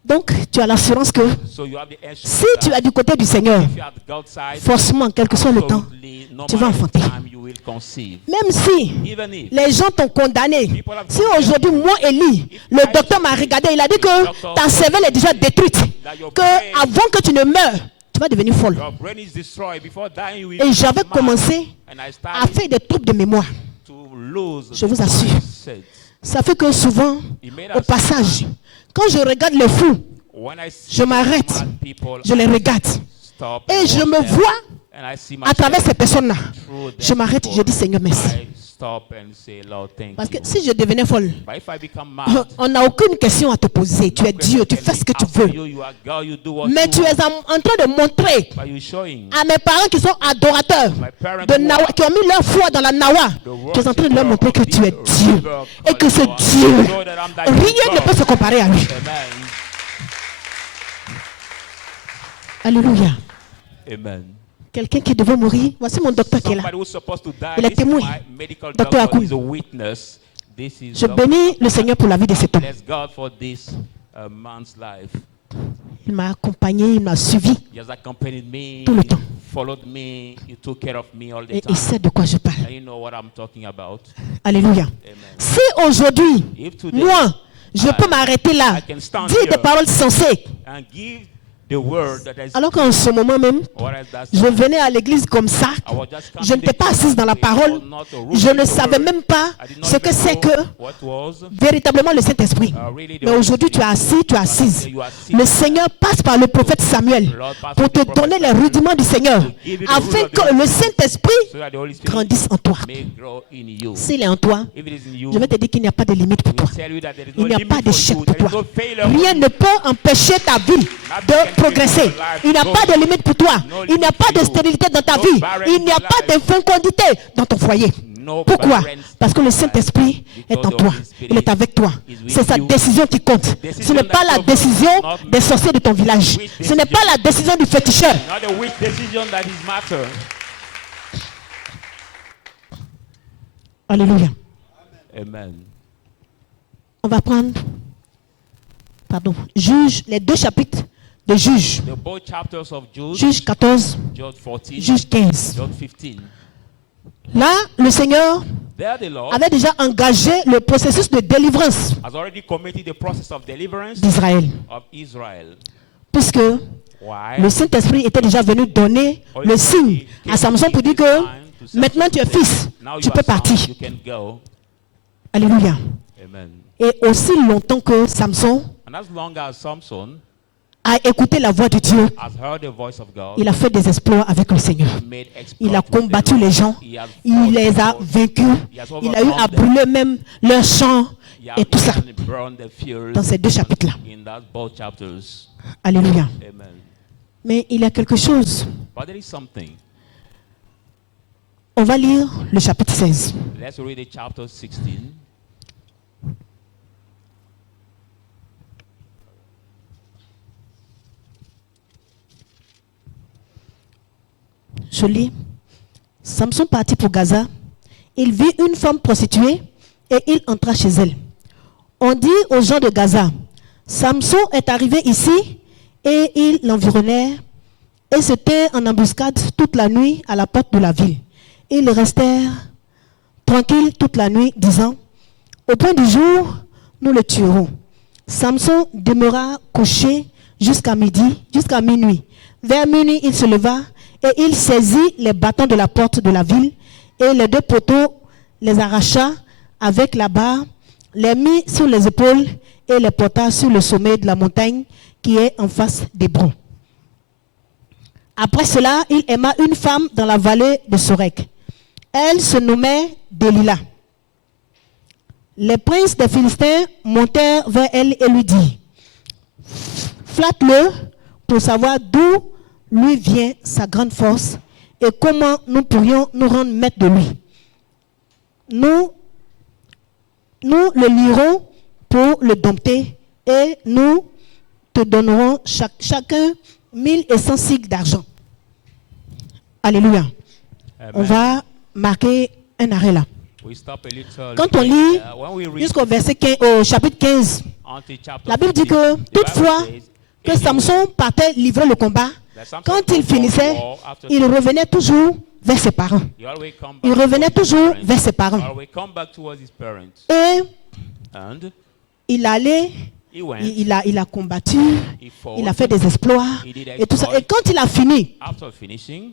Donc, tu as l'assurance que si tu es du côté du Seigneur, forcément, quel que soit le temps, tu vas enfanter. Même si les gens t'ont condamné, si aujourd'hui, moi, Élie, le docteur m'a regardé, il a dit que ta cervelle est déjà détruite, que avant que tu ne meures, tu vas devenir folle. Et j'avais commencé à faire des troubles de mémoire. Je vous assure. Ça fait que souvent, au passage, quand je regarde les fous, je m'arrête, je les regarde. Et je me vois à travers ces personnes-là. Je m'arrête, je dis Seigneur, merci. Parce que si je devenais folle, on n'a aucune question à te poser. Tu es Dieu, tu fais ce que tu veux. Mais tu es en train de montrer à mes parents qui sont adorateurs, qui ont mis leur foi dans la Nawa, tu es en train de leur montrer que tu es Dieu. Et que ce Dieu, rien ne peut se comparer à lui. Alléluia. Quelqu'un qui devait mourir, voici mon docteur qui est là. Il est témoin. Docteur Akoum. Je bénis le Seigneur pour la vie de cet homme. Il m'a accompagné, il m'a suivi tout le temps. Et il sait de quoi je parle. Alléluia. Si aujourd'hui, moi, je peux m'arrêter là, dire des paroles sensées, the word that is Alors qu'en ce moment même, whereas that's je venais à l'église comme ça. I was just Je n'étais pas assise dans la parole. Je ne savais même pas ce que c'est que what was véritablement le Saint-Esprit. really the Mais aujourd'hui, tu es assis, tu es assise. Le Seigneur passe par le prophète Samuel pour te donner les rudiments du Seigneur, afin que le Saint-Esprit so that the Holy Spirit grandisse en toi. may grow in you. S'il est en toi, If it is in you, je vais te dire qu'il n'y a pas de limite pour we toi. tell you that there is Il no n'y a limit pas for d'échec you. pour There is toi. no failure Rien for ne peut empêcher ta vie de progresser. Il n'y a pas de limite pour toi. Il n'y a pas de stérilité dans ta vie. Il n'y a pas d'infécondité dans ton foyer. no Pourquoi? barrenness Parce que le Saint-Esprit est en toi. Il est avec toi. C'est sa décision qui compte. Ce n'est pas la décision des sorciers de ton village. Ce n'est pas la décision du féticheur. not a weak decision that is matter. Alléluia. Amen. On va prendre, Juge, les 2 chapitres de Juge. The both chapters of Jude, Juge 14, Jude 14, Juge 15. Jude 15. Là, le Seigneur There the Lord avait déjà engagé le processus de délivrance has already committed the process of deliverance d'Israël. of Israel. Puisque Why? le Saint-Esprit était déjà venu donner le signe à Samson pour dire que maintenant tu es fils, Now tu you peux are son, partir. you can go. Alléluia. Amen. Et aussi longtemps que Samson And as long as Samson a écouté la voix de Dieu, has heard the voice of God, il a fait des exploits avec le Seigneur. he made exploits Il a with the combattu Lord. les gens, He has il fought les a people. vaincus, He has il a eu à overcome them. brûler même leurs champs He et tout ça. has burned the fields Dans ces 2 chapitres-là. in that both chapters. Alléluia. Amen. Mais il y a quelque chose. But there is something. On va lire le chapitre 16. Let's read the chapter 16. Je lis. Samson partit pour Gaza. Il vit une femme prostituée et il entra chez elle. On dit aux gens de Gaza, Samson est arrivé ici et ils l'environnèrent et s'étaient en embuscade toute la nuit à la porte de la ville. Ils restèrent tranquilles toute la nuit, disant, au point du jour, nous le tuerons. Samson demeura couché jusqu'à minuit. Vers minuit, il se leva et il saisit les bâtons de la porte de la ville et les 2 poteaux les arracha avec la barre, les mit sur les épaules et les porta sur le sommet de la montagne qui est en face d'Hébron. Après cela, il aima une femme dans la vallée de Sorek. Elle se nommait Delilah. Les princes des Philistins montèrent vers elle et lui dirent, flatte-le pour savoir d'où lui vient sa grande force et comment nous pourrions nous rendre maîtres de lui. Nous le lierons pour le dompter et nous te donnerons chacun 1100 cycles d'argent. Alléluia. Amen. On va marquer un arrêt là. We stop a little Quand on lit when we read jusqu'au verset 15, au chapitre 15, until chapter la Bible dit 15, que the Bible toutefois says, que Samson partait livrer le combat, quand il finissait, il revenait toujours vers ses parents. he always come back Il to revenait his toujours parents. vers ses parents. Always come back towards his parents. Et And il allait, he went, il a combattu, he fought, il a fait des exploits et tout ça. Et quand il a fini, after finishing,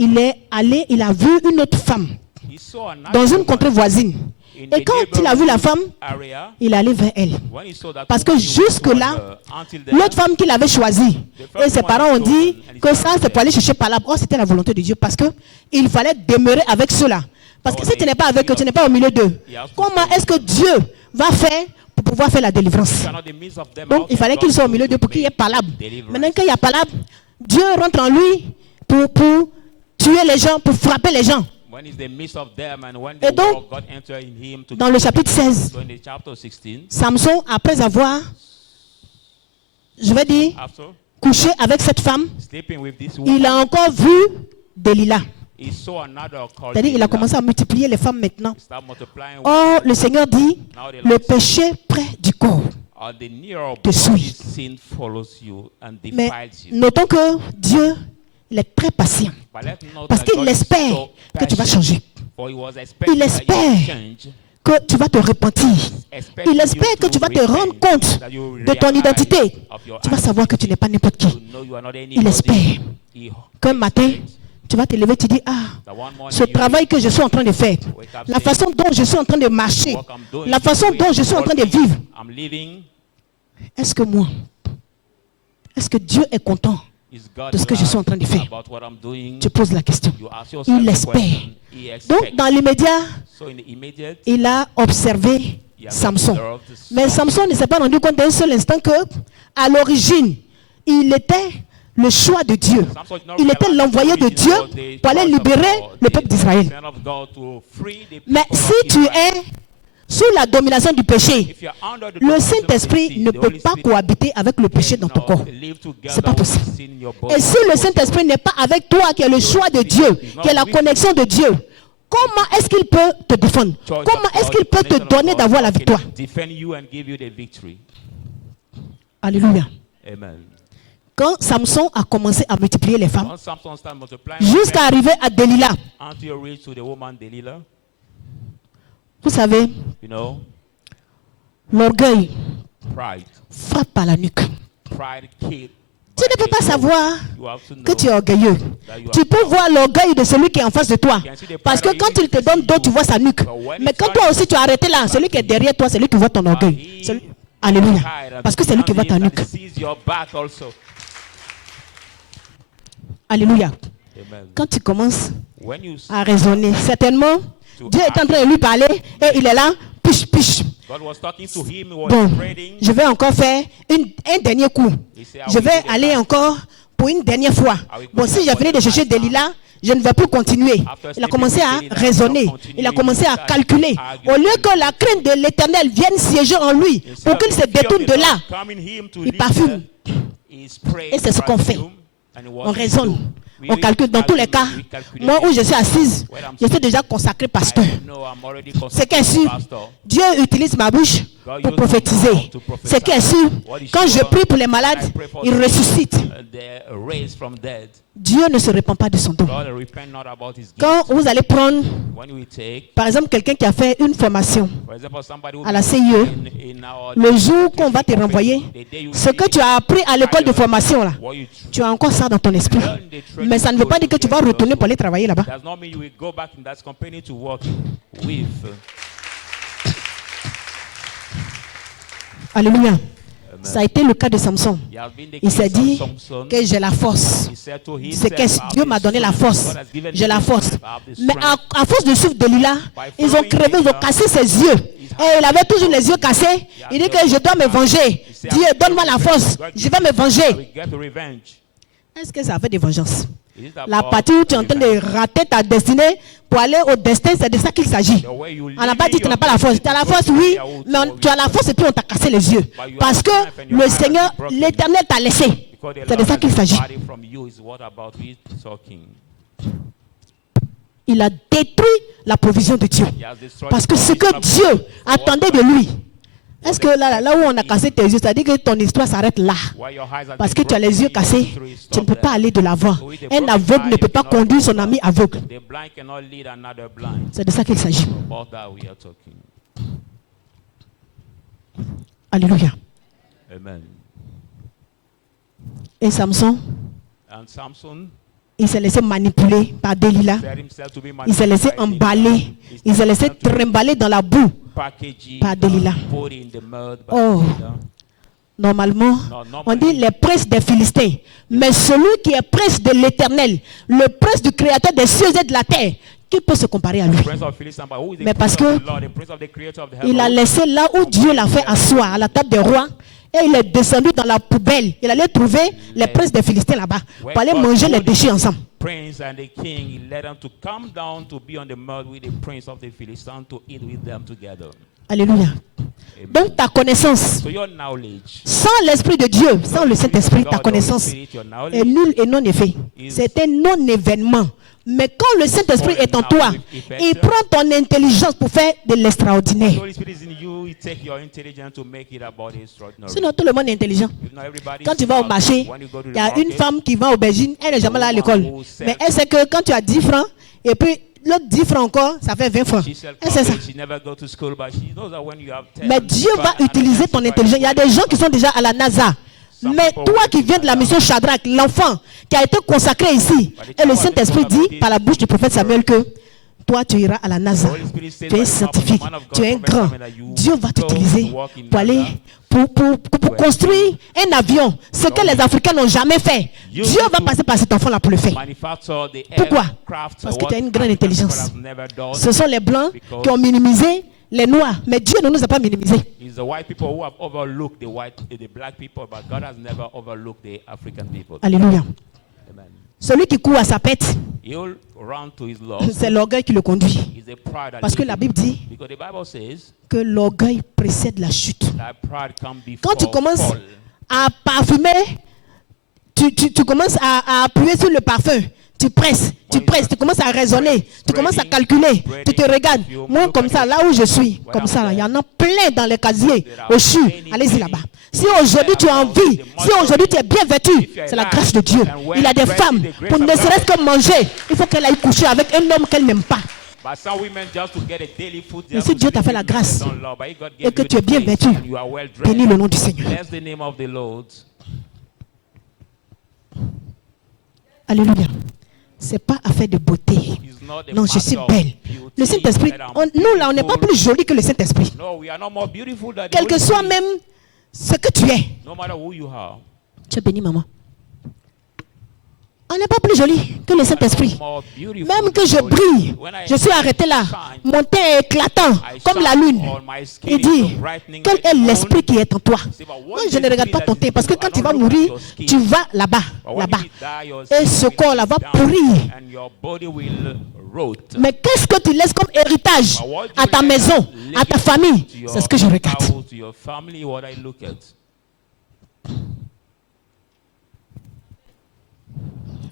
il est allé, il a vu une autre femme he saw another dans une woman contrée voisine. in Et the quand il a vu la femme, area. il est allé vers elle. When he saw that Parce que woman, he went jusque-là, toward her. Until then, l'autre femme qu'il avait choisie, et ses parents ont dit que ça c'est pour aller chercher par là. Oh, c'était la volonté de Dieu parce qu'il fallait demeurer avec ceux-là. Parce que si tu n'es pas avec eux, tu n'es pas au milieu d'eux. Comment est-ce que Dieu va faire pour pouvoir faire la délivrance? cannot the midst of them Donc out il fallait and qu'il soit au God milieu to d'eux pour qu'il y ait make palabre. deliverance. Maintenant qu'il y a palabre, Dieu rentre en lui pour tuer les gens, pour frapper les gens. When is the midst of them and when Et the donc, word of God enter in him to dans le chapitre 16, so in the chapter 16, Samson, après avoir, je vais dire, after couché avec cette femme, sleeping with this il woman, a encore vu Delilah. he saw another called C'est-à-dire, il a Delilah. commencé à multiplier les femmes maintenant. He started multiplying Or, le Seigneur dit, le péché près du corps. the nearer te body suit. sin follows you and Mais defiles you. notons que Dieu, il est très patient. But let's note Parce that qu'il God is espère so que tu vas patient, changer. for he was expecting Il that you espère will change. Que que tu vas te repentir. Il espère que tu vas te rendre compte de ton identité. Tu vas savoir que tu n'es pas n'importe qui. Il espère qu'un matin, tu vas te lever et te dire, ah, ce travail que je suis en train de faire, la façon dont je suis en train de marcher, la façon dont je suis en train de vivre, est-ce que moi, est-ce que Dieu est content de ce que je suis en train de faire? Tu poses la question. Il espère. Donc, dans l'immédiat, il a observé Samson. Mais Samson ne s'est pas rendu compte d'un seul instant que, à l'origine, il était le choix de Dieu. Il était l'envoyé de Dieu pour aller libérer le peuple d'Israël. Mais si tu es sous la domination du péché, le Saint-Esprit ne peut pas cohabiter avec le péché dans ton corps. Ce n'est pas possible. Et si le Saint-Esprit n'est pas avec toi, qui est le choix de Dieu, qui est la connexion de Dieu, comment est-ce qu'il peut te défendre? Comment est-ce qu'il peut te donner d'avoir la victoire? Alléluia. Quand Samson a commencé à multiplier les femmes, jusqu'à arriver à Delilah, vous savez, l'orgueil frappe à la nuque. Tu ne peux pas savoir que tu es orgueilleux. Tu peux voir l'orgueil de celui qui est en face de toi. Parce que quand il te donne dos, tu vois sa nuque. Mais quand toi aussi tu as arrêté là, celui qui est derrière toi, c'est lui qui voit ton orgueil. Alléluia. Parce que c'est lui qui voit ta nuque. Alléluia. Quand tu commences à raisonner, certainement, Dieu est en train de lui parler et il est là, piche, piche. Bon, je vais encore faire un dernier coup. Je vais aller encore pour une dernière fois. Bon, si j'ai fini de chercher Delilah, je ne vais plus continuer. Il a commencé à raisonner. Il a commencé à calculer. Au lieu que la crainte de l'Éternel vienne siéger en lui pour qu'il se détourne de là, il parfume. Et c'est ce qu'on fait. On raisonne. On calcule. Dans tous les cas, moi où je suis assise, je suis déjà consacré pasteur. C'est qu'est sûr, Dieu utilise ma bouche pour prophétiser. C'est qu'est sûr, quand je prie pour les malades, il ressuscite. Dieu ne se répand pas de son don. Quand vous allez prendre, par exemple, quelqu'un qui a fait une formation à la CIE, le jour qu'on va te renvoyer, ce que tu as appris à l'école de formation, là, tu as encore ça dans ton esprit. Mais ça ne veut pas dire que tu vas retourner pour aller travailler là-bas. Alléluia. Ça a été le cas de Samson. Il s'est dit que j'ai la force. C'est que Dieu m'a donné la force. J'ai la force. Mais à force de suivre Delilah, ils ont crevé, ils ont cassé ses yeux. Et il avait toujours les yeux cassés. Il dit que je dois me venger. Dieu, donne-moi la force. Je vais me venger. Est-ce que ça fait des vengeances? La partie où tu es en train de rater ta destinée pour aller au destin, c'est de ça qu'il s'agit. On n'a pas dit que tu n'as pas la force. Tu as la force, oui, mais tu as la force et puis on t'a cassé les yeux. Parce que le Seigneur, l'Éternel t'a laissé. C'est de ça qu'il s'agit. Il a détruit la provision de Dieu. Parce que ce que Dieu attendait de lui, est-ce que là où on a cassé tes yeux, ça dit que ton histoire s'arrête là? Parce que tu as les yeux cassés, tu ne peux pas aller de l'avant. Un aveugle ne peut pas conduire son ami aveugle. C'est de ça qu'il s'agit. Alléluia. Et Samson, il s'est laissé manipuler par Delilah. Il s'est laissé emballer. Il s'est laissé trimballer dans la boue par Delilah. Oh, normalement, on dit les princes des Philistins. Mais celui qui est prince de l'Éternel, le prince du Créateur des cieux et de la terre, qui peut se comparer à lui? Mais parce que il a laissé là où Dieu l'a fait asseoir, à la table des rois, et il est descendu dans la poubelle. Il allait trouver les princes des Philistins là-bas pour aller manger les déchets ensemble. Prince and the king, he led them to come down to be on the mud with the prince of the Philistines to eat with them together. Alléluia. Donc ta connaissance, sans l'Esprit de Dieu, sans le Saint-Esprit, ta connaissance est nulle et non effet. C'est un non-événement. Mais quand le Saint-Esprit est en toi, il prend ton intelligence pour faire de l'extraordinaire. Sinon, tout le monde est intelligent. Quand tu vas au marché, il y a une femme qui va au aubergine, elle n'est jamais là à l'école. Mais elle sait que quand tu as 10 francs, et puis l'autre 10 francs encore, ça fait 20 francs. She sells Et c'est ça. coffee, she never go to school, but she knows that when you have 10, Mais Dieu va 25, utiliser ton 25, intelligence. Il y a des gens qui sont déjà à la NASA. Mais toi qui viens de la mission Shadrach, l'enfant qui a été consacré ici, et le Saint-Esprit dit par la bouche du prophète Samuel que toi tu iras à la NASA. Tu es scientifique, tu es un grand. Dieu va t'utiliser pour aller pour construire un avion, ce que les Africains n'ont jamais fait. Dieu va passer par cet enfant-là pour le faire. Pourquoi? Parce que tu as une grande intelligence. Ce sont les Blancs qui ont minimisé les Noirs, mais Dieu ne nous a pas minimisés. It's the white people who have overlooked the black people, but God has never overlooked the African people. Alléluia. Amen. Celui qui court à sa pète, He'll run to his loss. c'est l'orgueil qui le conduit. It's the pride that Parce que leads la him. Bible dit Because the Bible says que l'orgueil précède la chute. that pride come Quand tu before commences fall. à parfumer, tu commences à appuyer sur le parfum. Tu presses, tu commences à raisonner, tu commences à calculer, tu te regardes. Moi, comme ça, là où je suis, comme ça, il y en a plein dans les casiers, au CHU. Allez-y là-bas. Si aujourd'hui tu as envie, si aujourd'hui tu es bien vêtu, c'est la grâce de Dieu. Il y a des femmes, pour ne serait-ce que manger, il faut qu'elle aille coucher avec un homme qu'elle n'aime pas. But some women just to get a daily food, Mais si Dieu t'a fait la grâce et que tu es bien vêtu, bénis bénis le nom du Seigneur. Bless the name of the Lord. Alléluia. C'est pas affaire de beauté. It's not a Non, je suis matter of belle. beauty Le Saint-Esprit, that I'm nous là, on n'est pas beautiful. plus jolis que le Saint-Esprit. No, we are not more beautiful than the Quel que Holy soit Spirit. même ce que tu es. No matter who you are. Tu es béni, maman. On n'est pas plus joli que le Saint-Esprit. More beautiful Même que than je the Holy brille, Spirit. When I je suis arrêté là. shine, Mon teint est éclatant, I comme la shine lune. on my skin, Il dit, it's so brightening quel like est the l'esprit moon. qui est en toi? See, but what Moi, is je the ne regarde pas spirit ton that teint, is parce que in you? quand I tu don't vas look at mourir, your skin. tu vas là-bas, But when là-bas. you die, your Et ce spirit corps là is va down pourrir. and your body will rot. Mais qu'est-ce que tu laisses comme héritage But what à you ta let maison, à ta legacy famille? to your C'est ce que je regarde. house, to your family, what I look at.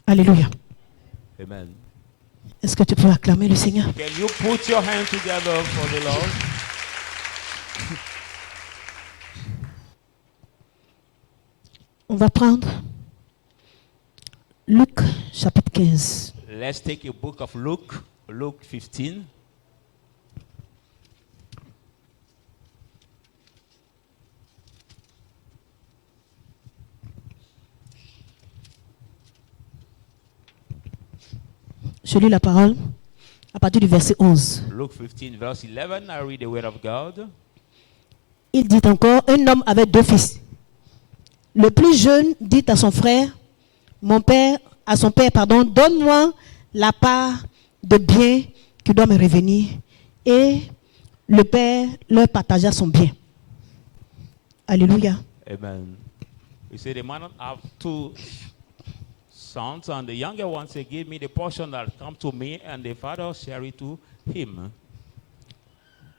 Alléluia. Amen. Est-ce que tu peux acclamer le Seigneur? Can you put your hands together for the Lord? On va prendre Luc chapitre 15. Let's take a book of Luke, Luke 15. Je lis la parole à partir du verset 11. Luke 15, verse 11. I read the word of God. Il dit encore, un homme avait 2 fils. Le plus jeune dit à son frère, à son père, donne-moi la part de bien qui doit me revenir. Et le père leur partagea son bien. Alléluia. Amen. He said, the man have 2 sons, and the younger one said, give me the portion that come to me, and the father share it to him.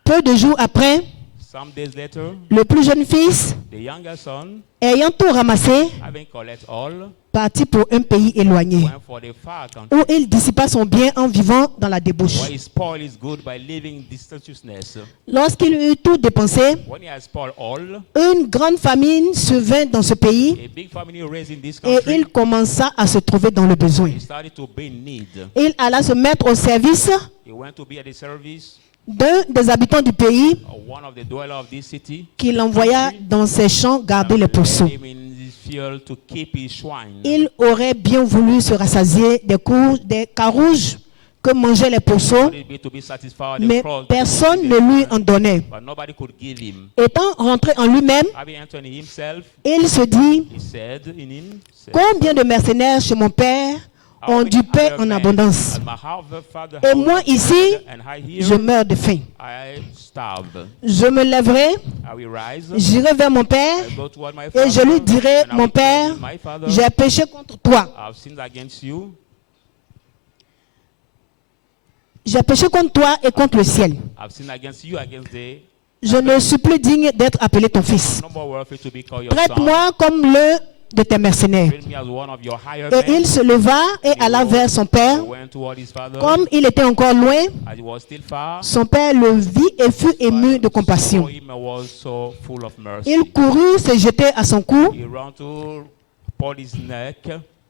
Peu de jours après, Some days later, le plus jeune fils, the younger son, ayant tout ramassé, having collected all, partit pour un pays éloigné, went for the far country, où il dissipa son bien en vivant dans la débauche. where he spoiled his good by living distractiousness. Lorsqu'il eut tout dépensé, When he had spoiled all, une grande famine se vint dans ce pays a big family raised in this et country, il commença à se trouver dans le besoin. he started to be in need. Il alla se mettre au service He went to be at the service d'un des habitants du pays of one of the dwellers of this city. qui l'envoya dans ses champs garder les pourceaux. Him in his field to keep his swine. Il aurait bien voulu se rassasier des carouges que mangeaient les pourceaux, To be satisfied with the mais cross, personne ne lui en donnait. but nobody could give him. Étant rentré en lui-même, Having entered in himself, il se dit, he said in him, combien de mercenaires chez mon père ont du pain en abondance. Et moi ici, je meurs de faim. Je me lèverai, j'irai vers mon père et je lui dirai, mon père, j'ai péché contre toi. J'ai péché contre toi et contre le ciel. Je ne suis plus digne d'être appelé ton fils. Traite-moi comme l'un de tes mercenaires. Et il se leva et alla vers son père. Comme il était encore loin, son père le vit et fut ému de compassion. Il courut se jeter à son cou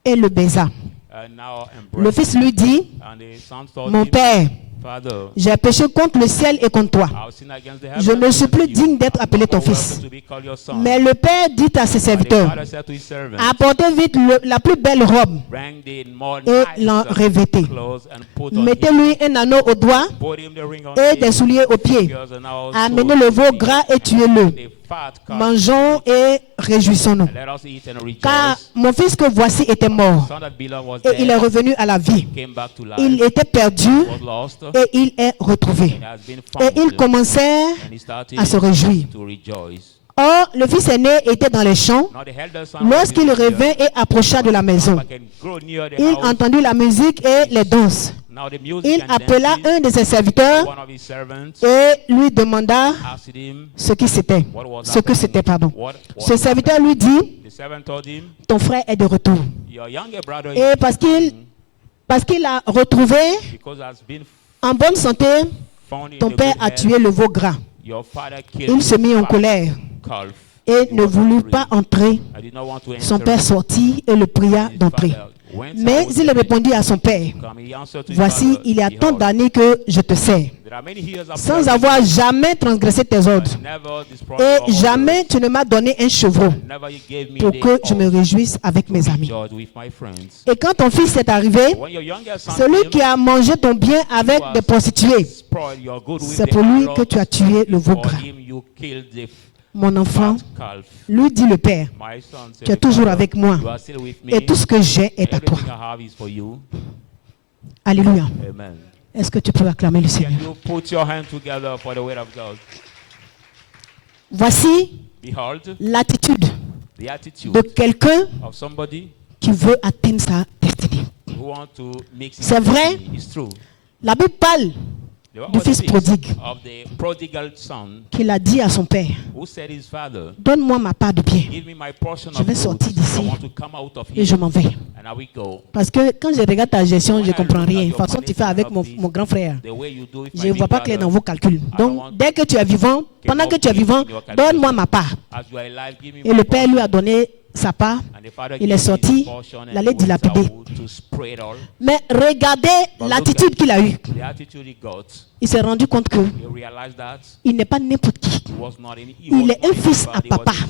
et le baisa. And now Le embrace fils lui dit, and the son told mon him, père, Father, j'ai péché contre le ciel et contre toi. I've sinned against the Je heavens ne suis and plus you. digne d'être I'm appelé no ton more fils. worthy to be called your son. Mais le père dit à ses And the serviteurs, father said to his servants, apportez vite la plus belle robe bring the more et nice l'en revêtez. clothes and put on him. Mettez-lui un anneau au doigt Put him the ring on et his des souliers aux pieds. fingers and also Amenez le veau gras et tuez-le. the fat calf. Mangeons et réjouissons-nous. And let us eat and rejoice. Car mon fils que voici était mort Son that belonged was et il est dead, revenu à la vie. came back to life, Il était perdu was lost, et il est retrouvé. and has been Et ils found. commencèrent And he started à se réjouir. to rejoice. Or, le fils aîné était dans les champs Now the elder son was lorsqu'il in the revint et approcha de la maison. back and grew near the Il house. entendit la musique et les danses. Now the music Il and appela dances, un de ses serviteurs one of his servants et lui demanda asked him ce qui c'était. what was Ce que happening. c'était, pardon. What Ce serviteur lui dit, The servant told him, ton frère est de retour. your younger brother Et parce qu'il a retrouvé because has been en bonne santé, found in ton a père good a health, tué le veau gras. your father killed Il se mit en fat colère calf. et ne voulut pas entrer. I did not want to Son enter. père sortit et le pria His d'entrer. father went Mais out il répondit à son père, come. He answered to his voici, father, il y a tant behold, d'années que je te sers, there are many years after sans this, avoir jamais transgressé tes ordres. never disprove Et your jamais orders, tu ne m'as donné un chevreau never you gave me pour the que je me oath réjouisse avec to mes amis. rejoice with my friends. Et quand ton fils est arrivé, When your younger son celui came, qui a mangé ton bien avec des prostituées, spoiled your good with c'est the pour lui harlots. que tu as tué le veau For gras. him you killed the Mon enfant, fat calf. lui dit le père, My son said, tu es toujours "Father, avec moi you are still with me. et tout ce que j'ai est à toi. Everything I have is for you." Alléluia. Amen. Est-ce que tu peux acclamer le Can Seigneur? you put your hand together for the word of God? Voici Behold l'attitude the attitude de quelqu'un of somebody qui veut atteindre sa destinée. who wants to mix. C'est vrai. It's true. La Bible parle The Bible du fils speaks prodigue of the prodigal son qu'il a dit à son père, who said his father, donne-moi ma part de bien "Give me my portion Je of vais goods. sortir d'ici I want to come out of et je here, m'en vais. and I will go." Parce que quand je regarde ta gestion, je ne comprends rien. De toute façon, tu fais avec mon grand frère. The way you do it, Je my ne big vois pas clair dans brother, vos calculs. Donc, dès que tu es vivant, pendant que tu es vivant, donne-moi ma part. as you are alive, give me Et my le père lui a portion. donné sa part. And the father il gave est him sorti, his portion and il allait went dilapider. out to spread all. Mais regardez But l'attitude qu'il a eue. The attitude he got, Il s'est rendu compte que he realized that il n'est pas n'importe qui. he was not in, he Il was est not un fils anybody, à he was papa. a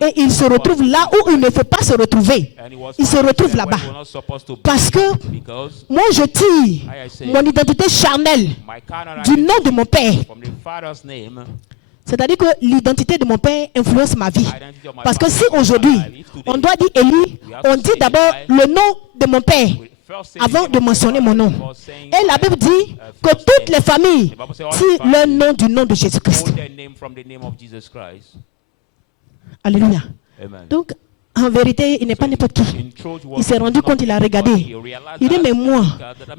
son Et il se of retrouve God. là où il ne faut pas se retrouver. And he was Il se found retrouve where là-bas. he was not supposed to be, Parce que because moi, je tire I say, mon identité charnelle my carnal du nom de mon père. from the father's name, C'est-à-dire que l'identité de mon père influence ma vie. identity of my Parce que father si is aujourd'hui, alive. If today on doit dire Élie, on dit d'abord le nom de mon père we first say the avant name de of my mentionner father mon nom. before saying Et la my, Bible dit que first toutes name. les familles The Bible says all tirent the leur families nom du nom de Jésus-Christ. hold their name from the name of Jesus Christ. Alléluia. Amen. Donc, en vérité, il n'est pas n'importe qui. In truth, Il s'est rendu compte, il a regardé. Il dit, mais moi,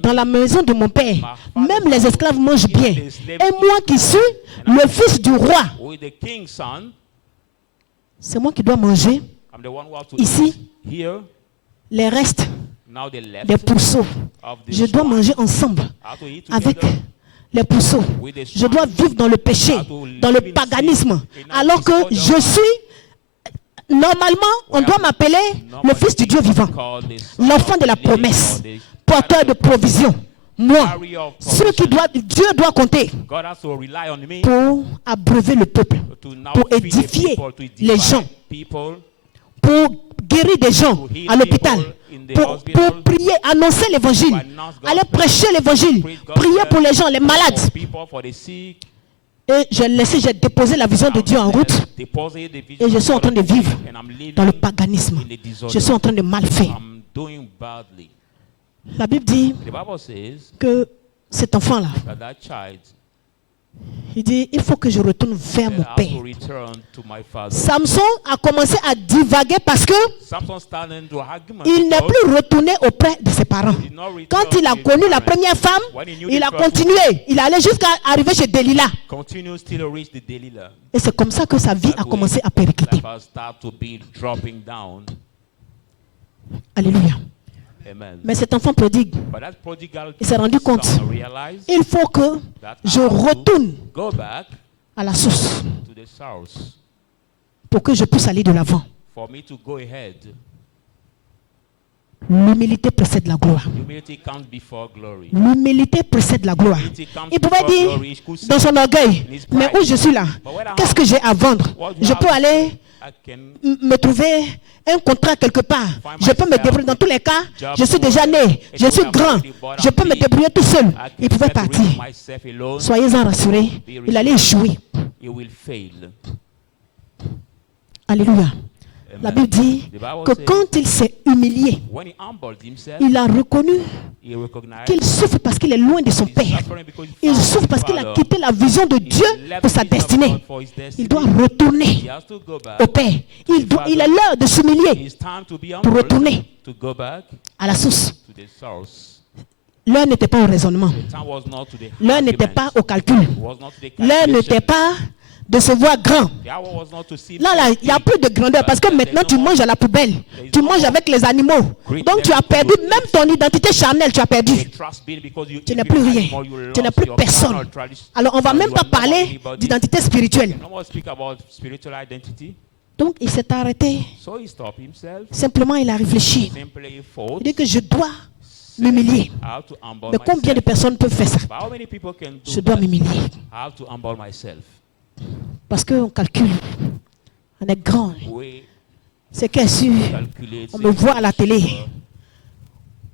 dans la maison de mon père, même les esclaves mangent bien. Et moi qui suis le fils du roi, with the king's son, c'est moi qui dois manger I'm the one who have to Ici. eat here. les restes Now the left des pourceaux. of the Je dois swine. manger ensemble I have to eat avec together les pourceaux. with the Je dois vivre dans le péché, dans le paganisme. Alors que je suis, normalement, on doit m'appeler le fils du Dieu vivant, l'enfant de la promesse, porteur de provision. Moi, ceux qui doivent, Dieu doit compter God has to rely on me pour abreuver le peuple, to now pour feed the édifier people, to les edify gens, people, pour guérir des gens à l'hôpital, pour prier, annoncer l'évangile, aller prêcher l'évangile, prier pour les gens, les malades. for people, for the sick. Et j'ai déposé la vision de Dieu en route Deposit the vision et je of suis en God train de in me, vivre and I'm living dans le paganisme. in the disorder. Je suis en train de mal faire. I'm doing badly. La Bible dit The Bible says que cet enfant-là, that child il dit, il faut que je retourne vers mon has père. to return to my father. Samson a commencé à divaguer parce que Samson started into argument. il n'est because plus retourné auprès de ses parents. he did not return Quand il a to his connu la parents. première femme, When he knew il the a first continué. Il allait jusqu'à arriver chez Delilah. continue still reach the Delilah. Et c'est comme ça que sa vie a commencé à péricliter. Life has started to be dropping down. Alléluia. Amen. Mais cet enfant prodigue, But that prodigal il s'est rendu compte. son realized Il faut que that je I have to retourne go back à la source to the source pour que je puisse aller de l'avant. for me to go ahead. L'humilité précède la gloire. Humility comes before glory. L'humilité précède la gloire. Il pouvait dire dans son orgueil, mais où je suis là, qu'est-ce que j'ai à vendre? Je peux aller me trouver un contrat quelque part. Je peux me débrouiller. Dans tous les cas, je suis déjà né, je suis grand, je peux me débrouiller tout seul. Il pouvait partir. Soyez-en rassurés, il allait échouer. Alléluia. La Bible dit que quand il s'est humilié, il a reconnu qu'il souffre parce qu'il est loin de son Père. Il souffre parce qu'il a quitté la vision de Dieu pour sa destinée. Il doit retourner au Père. Il est l'heure de s'humilier pour retourner à la source. L'heure n'était pas au raisonnement. L'heure n'était pas au calcul. L'heure n'était pas de se voir grand. Là, il n'y a plus de grandeur parce que maintenant tu manges à la poubelle. Tu manges avec les animaux. Donc tu as perdu même ton identité charnelle, tu as perdu. Tu n'es plus rien. Tu n'es plus personne. Alors on ne va même pas parler d'identité spirituelle. Donc il s'est arrêté. Simplement il a réfléchi. Il dit que je dois m'humilier. Mais combien de personnes peuvent faire ça? Je dois m'humilier. Parce qu'on calcule, on est grand. C'est qu'est sûr, on me voit à la télé.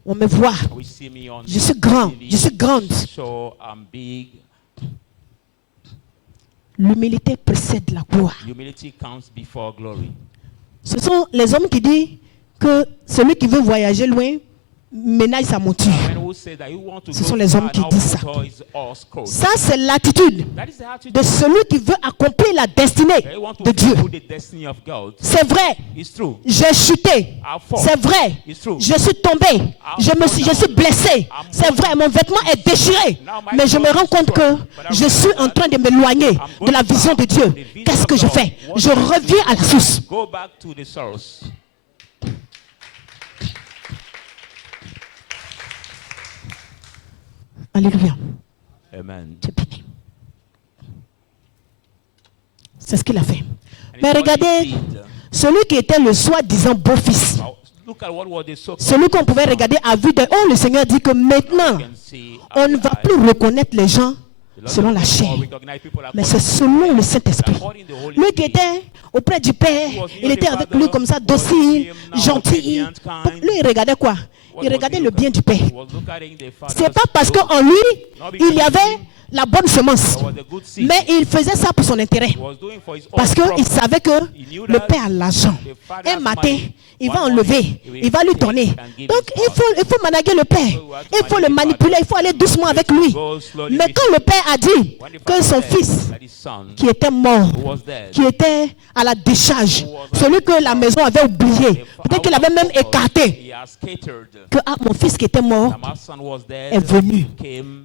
On me voit. Je suis grand, je suis grande. L'humilité précède la gloire. Ce sont les hommes qui disent que celui qui veut voyager loin ménage sa monture. Ce sont les hommes qui disent ça. Ça, c'est l'attitude de celui qui veut accomplir la destinée de Dieu. C'est vrai, j'ai chuté. C'est vrai, je suis tombé. Je suis blessé. C'est vrai, mon vêtement est déchiré. Mais je me rends compte que je suis en train de m'éloigner de la vision de Dieu. Qu'est-ce que je fais? Je reviens à la source. Alléluia. Amen. C'est ce qu'il a fait. Mais regardez, celui qui était le soi-disant beau-fils, celui qu'on pouvait regarder à vue d'œil. Oh, le Seigneur dit que maintenant, on ne va plus reconnaître les gens selon la chair, mais c'est selon le Saint-Esprit. Lui qui était auprès du Père, il était avec lui comme ça, docile, gentil. Lui, il regardait quoi? Il regardait le bien du Père. Ce n'est pas parce qu'en lui, il y avait la bonne semence, mais il faisait ça pour son intérêt. Parce qu'il savait que le Père a l'argent. Un matin, il va enlever, il va lui donner. Donc, il faut manager le Père. Il faut le manipuler, il faut aller doucement avec lui. Mais quand le Père a dit que son fils, qui était mort, qui était à la décharge, celui que la maison avait oublié, peut-être qu'il avait même écarté, que mon fils qui était mort est venu.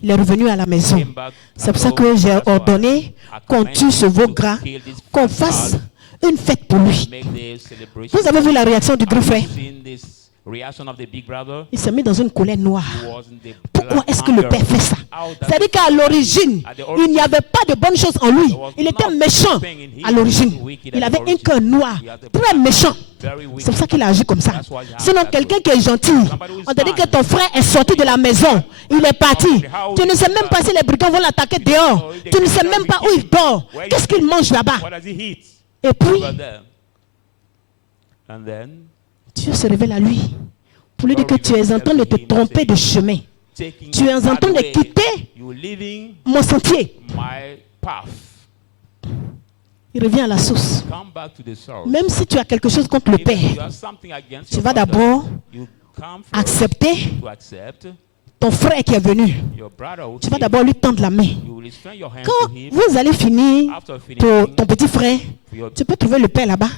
Il est revenu à la maison. C'est pour ça que j'ai ordonné qu'on tue ce veau gras, qu'on fasse une fête pour lui. Vous avez vu la réaction du grand frère? Il s'est mis dans une colère noire. Pourquoi est-ce que le Père fait ça? C'est-à-dire qu'à l'origine, il n'y avait pas de bonnes choses en lui. Il était méchant à l'origine. Il avait un cœur noir, très méchant. C'est pour ça qu'il a agi comme ça. Sinon, quelqu'un qui est gentil, on te dit que ton frère est sorti de la maison, il est parti. Tu ne sais même pas si les brigands vont l'attaquer dehors. Tu ne sais même pas où il dort. Qu'est-ce qu'il mange là-bas? Et puis, Dieu se révèle à lui pour lui dire que tu es en train de te tromper de chemin. Tu es en train de quitter mon sentier. Il revient à la source. Même si tu as quelque chose contre le Père, tu vas d'abord accepter ton frère qui est venu. Tu vas d'abord lui tendre la main. Quand vous allez finir pour ton petit frère, tu peux trouver le Père là-bas.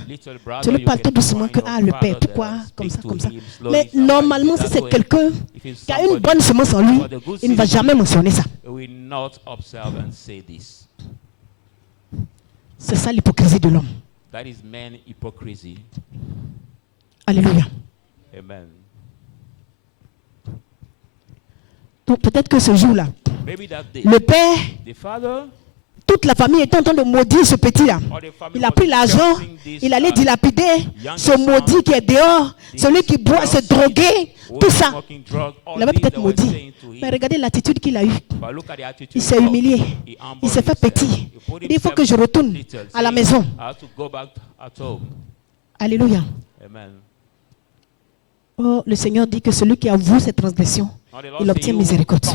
Tu lui parles tout doucement que le Père, pourquoi comme ça, comme ça. Mais normalement, si c'est quelqu'un qui a une bonne semence en lui, il ne va jamais mentionner ça. C'est ça l'hypocrisie de l'homme. Alléluia. Amen. Donc peut-être que ce jour-là, le Père toute la famille était en train de maudire ce petit-là. Il a pris l'argent, il allait dilapider ce maudit qui est dehors, celui qui boit, se droguer, tout ça. Il avait peut-être maudit. Mais regardez l'attitude qu'il a eue. Il s'est humilié. Il s'est fait petit. Il dit, il faut que je retourne à la maison. Alléluia. Oh, le Seigneur dit que celui qui avoue ses transgressions, il obtient miséricorde.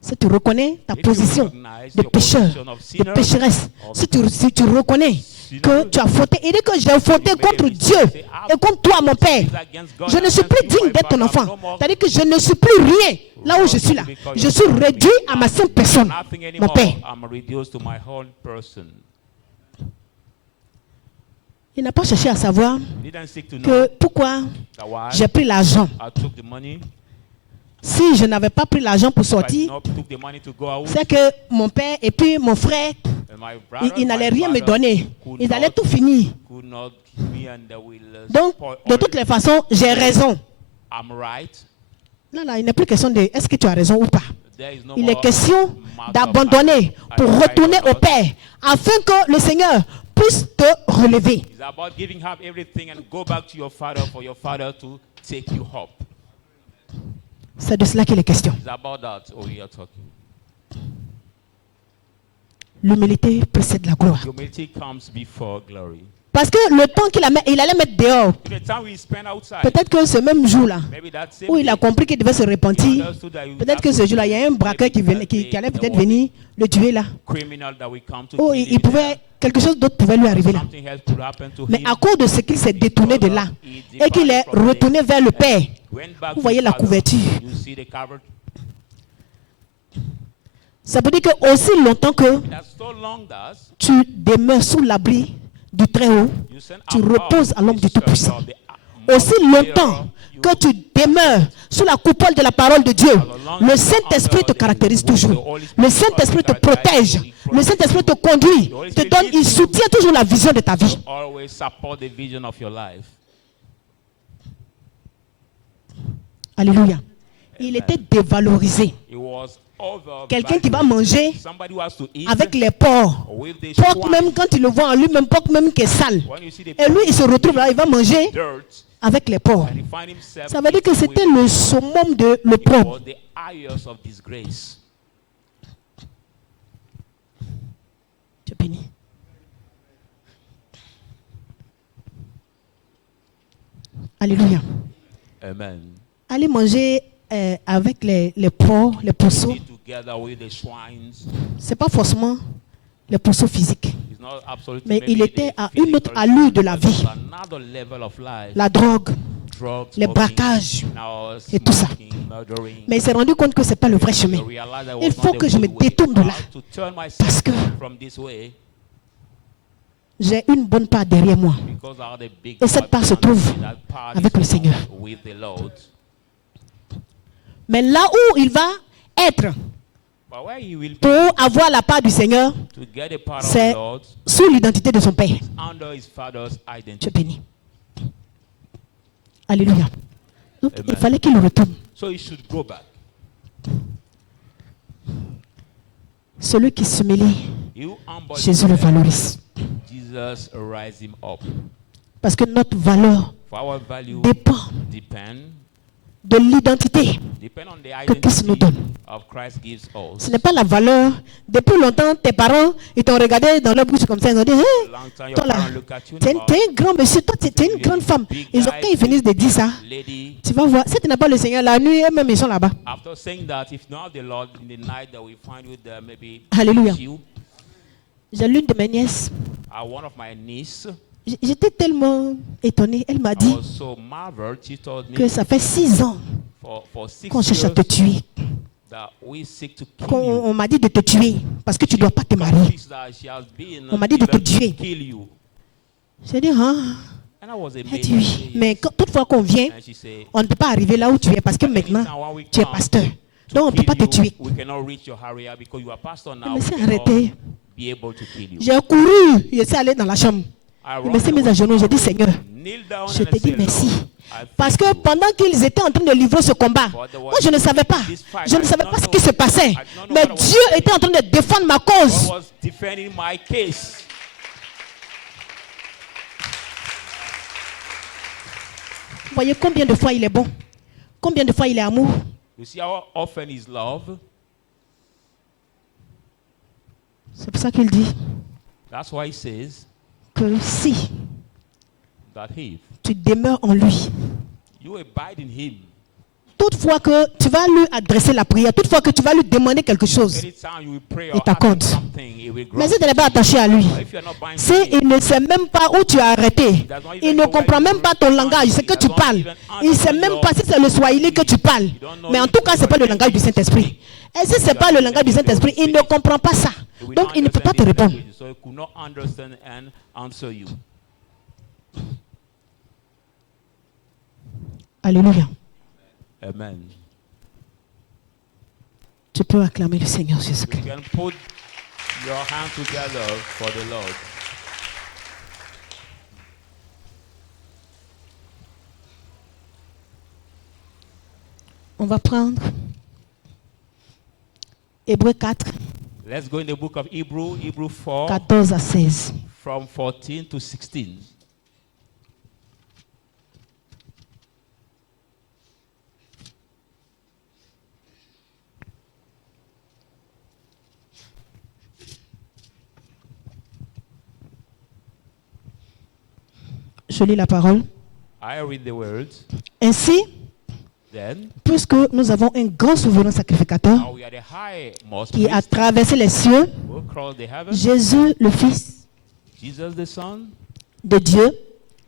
Si tu reconnais ta position de pécheur, de pécheresse, si tu reconnais que tu as fauté, il dit que j'ai fauté contre Dieu et contre toi, mon Père. Je ne suis plus digne d'être ton enfant. C'est-à-dire que je ne suis plus rien là où je suis là. Je suis réduit à ma simple personne, mon Père. Il n'a pas cherché à savoir que pourquoi j'ai pris l'argent. Si je n'avais pas pris l'argent pour sortir, c'est que mon père et puis mon frère, ils n'allaient rien me donner. Ils allaient tout finir. Donc, de toutes les façons, j'ai raison. Là, il n'est plus question de est-ce que tu as raison ou pas. Il est question d'abandonner pour retourner au Père afin que le Seigneur puisse te relever. C'est de cela qu'il est question. L'humilité précède la gloire. Parce que le temps qu'il allait mettre dehors, peut-être que ce même jour-là, où il a compris qu'il devait se repentir, peut-être que ce jour-là, il y a un braqueur qui allait peut-être venir le tuer là. Ou quelque chose d'autre pouvait lui arriver là. Mais à cause de ce qu'il s'est détourné de là et qu'il est retourné vers le Père, vous voyez la couverture. Ça veut dire que aussi longtemps que tu demeures sous l'abri du Très-Haut, tu reposes à l'ombre du Tout-Puissant. Aussi longtemps que tu demeures sous la coupole de la parole de Dieu, le Saint-Esprit te caractérise toujours. Le Saint-Esprit te protège. Le Saint-Esprit te conduit, te donne, il soutient toujours la vision de ta vie. Alléluia. Il était dévalorisé. Quelqu'un qui va manger avec les porcs. Porc même, quand il le voit en lui, même porc même qui est sale. Et lui, il se retrouve là, il va manger avec les porcs. Ça veut dire que c'était le summum de l'opprobre. Dieu béni. Alléluia. Amen. Allez manger avec les porcs, les pourceaux. Ce n'est pas forcément les pourceaux physiques. Mais il était à une autre allure de la vie. La drogue, les braquages et tout ça. Mais il s'est rendu compte que ce n'est pas le vrai chemin. Il faut que je me détourne de là. Parce que j'ai une bonne part derrière moi. Et cette part se trouve avec le Seigneur. Mais là où il va être pour avoir la part du Seigneur, c'est sous l'identité de son Père. Tu es béni. Alléluia. Donc il fallait qu'il retourne. Celui qui s'humilie, Jésus le valorise. Parce que notre valeur dépend de l'identité que Christ nous donne. Ce n'est pas la valeur. Depuis longtemps, tes parents, ils t'ont regardé dans leur bouche comme ça, ils ont dit, hein, toi là, tu es un grand monsieur, toi tu es une grande femme. Quand ils finissent de dire ça, tu vas voir, si tu n'as pas le Seigneur, la nuit, eux-mêmes, ils sont là-bas. Alléluia. J'ai l'une de mes nièces. J'étais tellement étonné. Elle m'a dit que ça fait 6 ans qu'on cherche à te tuer. On m'a dit de te tuer parce que tu ne dois pas te marier. On m'a dit de te tuer. J'ai dit, hein? Elle dit oui. Mais toutefois qu'on vient, on ne peut pas arriver là où tu es parce que maintenant, tu es pasteur. Donc on ne peut pas te tuer. Je me suis arrêté. J'ai couru, je suis allé dans la chambre. Je me suis mis à genoux, j'ai dit Seigneur, kneel down je and te dis say, merci. Lord, I Parce thank que you. pendant qu'ils étaient en train de livrer ce combat, moi je ne savais pas. Je ne savais pas ce qui se passait. Mais Dieu était en train de défendre ma God cause. was defending my case. Vous voyez combien de fois il est bon. Combien de fois il est amour. You see how often His love. C'est pour ça qu'il dit That's why He says que si that if tu demeures en lui, you abide in Him, toutefois que tu vas lui adresser la prière, toutefois que tu vas lui demander quelque chose, anytime you will pray Il or t'accorde. ask Him something, He will mais grant si tu n'es it. pas attaché à lui, But if you are not buying si from Him, il ne sait même pas où tu as arrêté, il ne comprend même pas ton langage, ce que tu parles, il ne sait même pas si c'est le swahili que tu parles, mais en tout cas, ce n'est pas le langage du Saint-Esprit. Et si ce n'est pas le langage du Saint-Esprit, il ne comprend pas ça. He will Donc, not il ne peut pas te understand this répondre. language, so He could not understand and answer you. Alléluia. Amen. Tu peux acclamer le Seigneur You Jésus-Christ. can put your hand together for the Lord. On va prendre Hébreux 4, Let's go in the book of Hebrew 4, 14 à 16. from 14 to 16. Je lis la parole. I read the words. Ainsi, Then, puisque nous avons un grand souverain sacrificateur now we are the highmost qui a priest traversé les cieux, who crossed the heavens, Jésus, le Fils Jesus the Son de Dieu,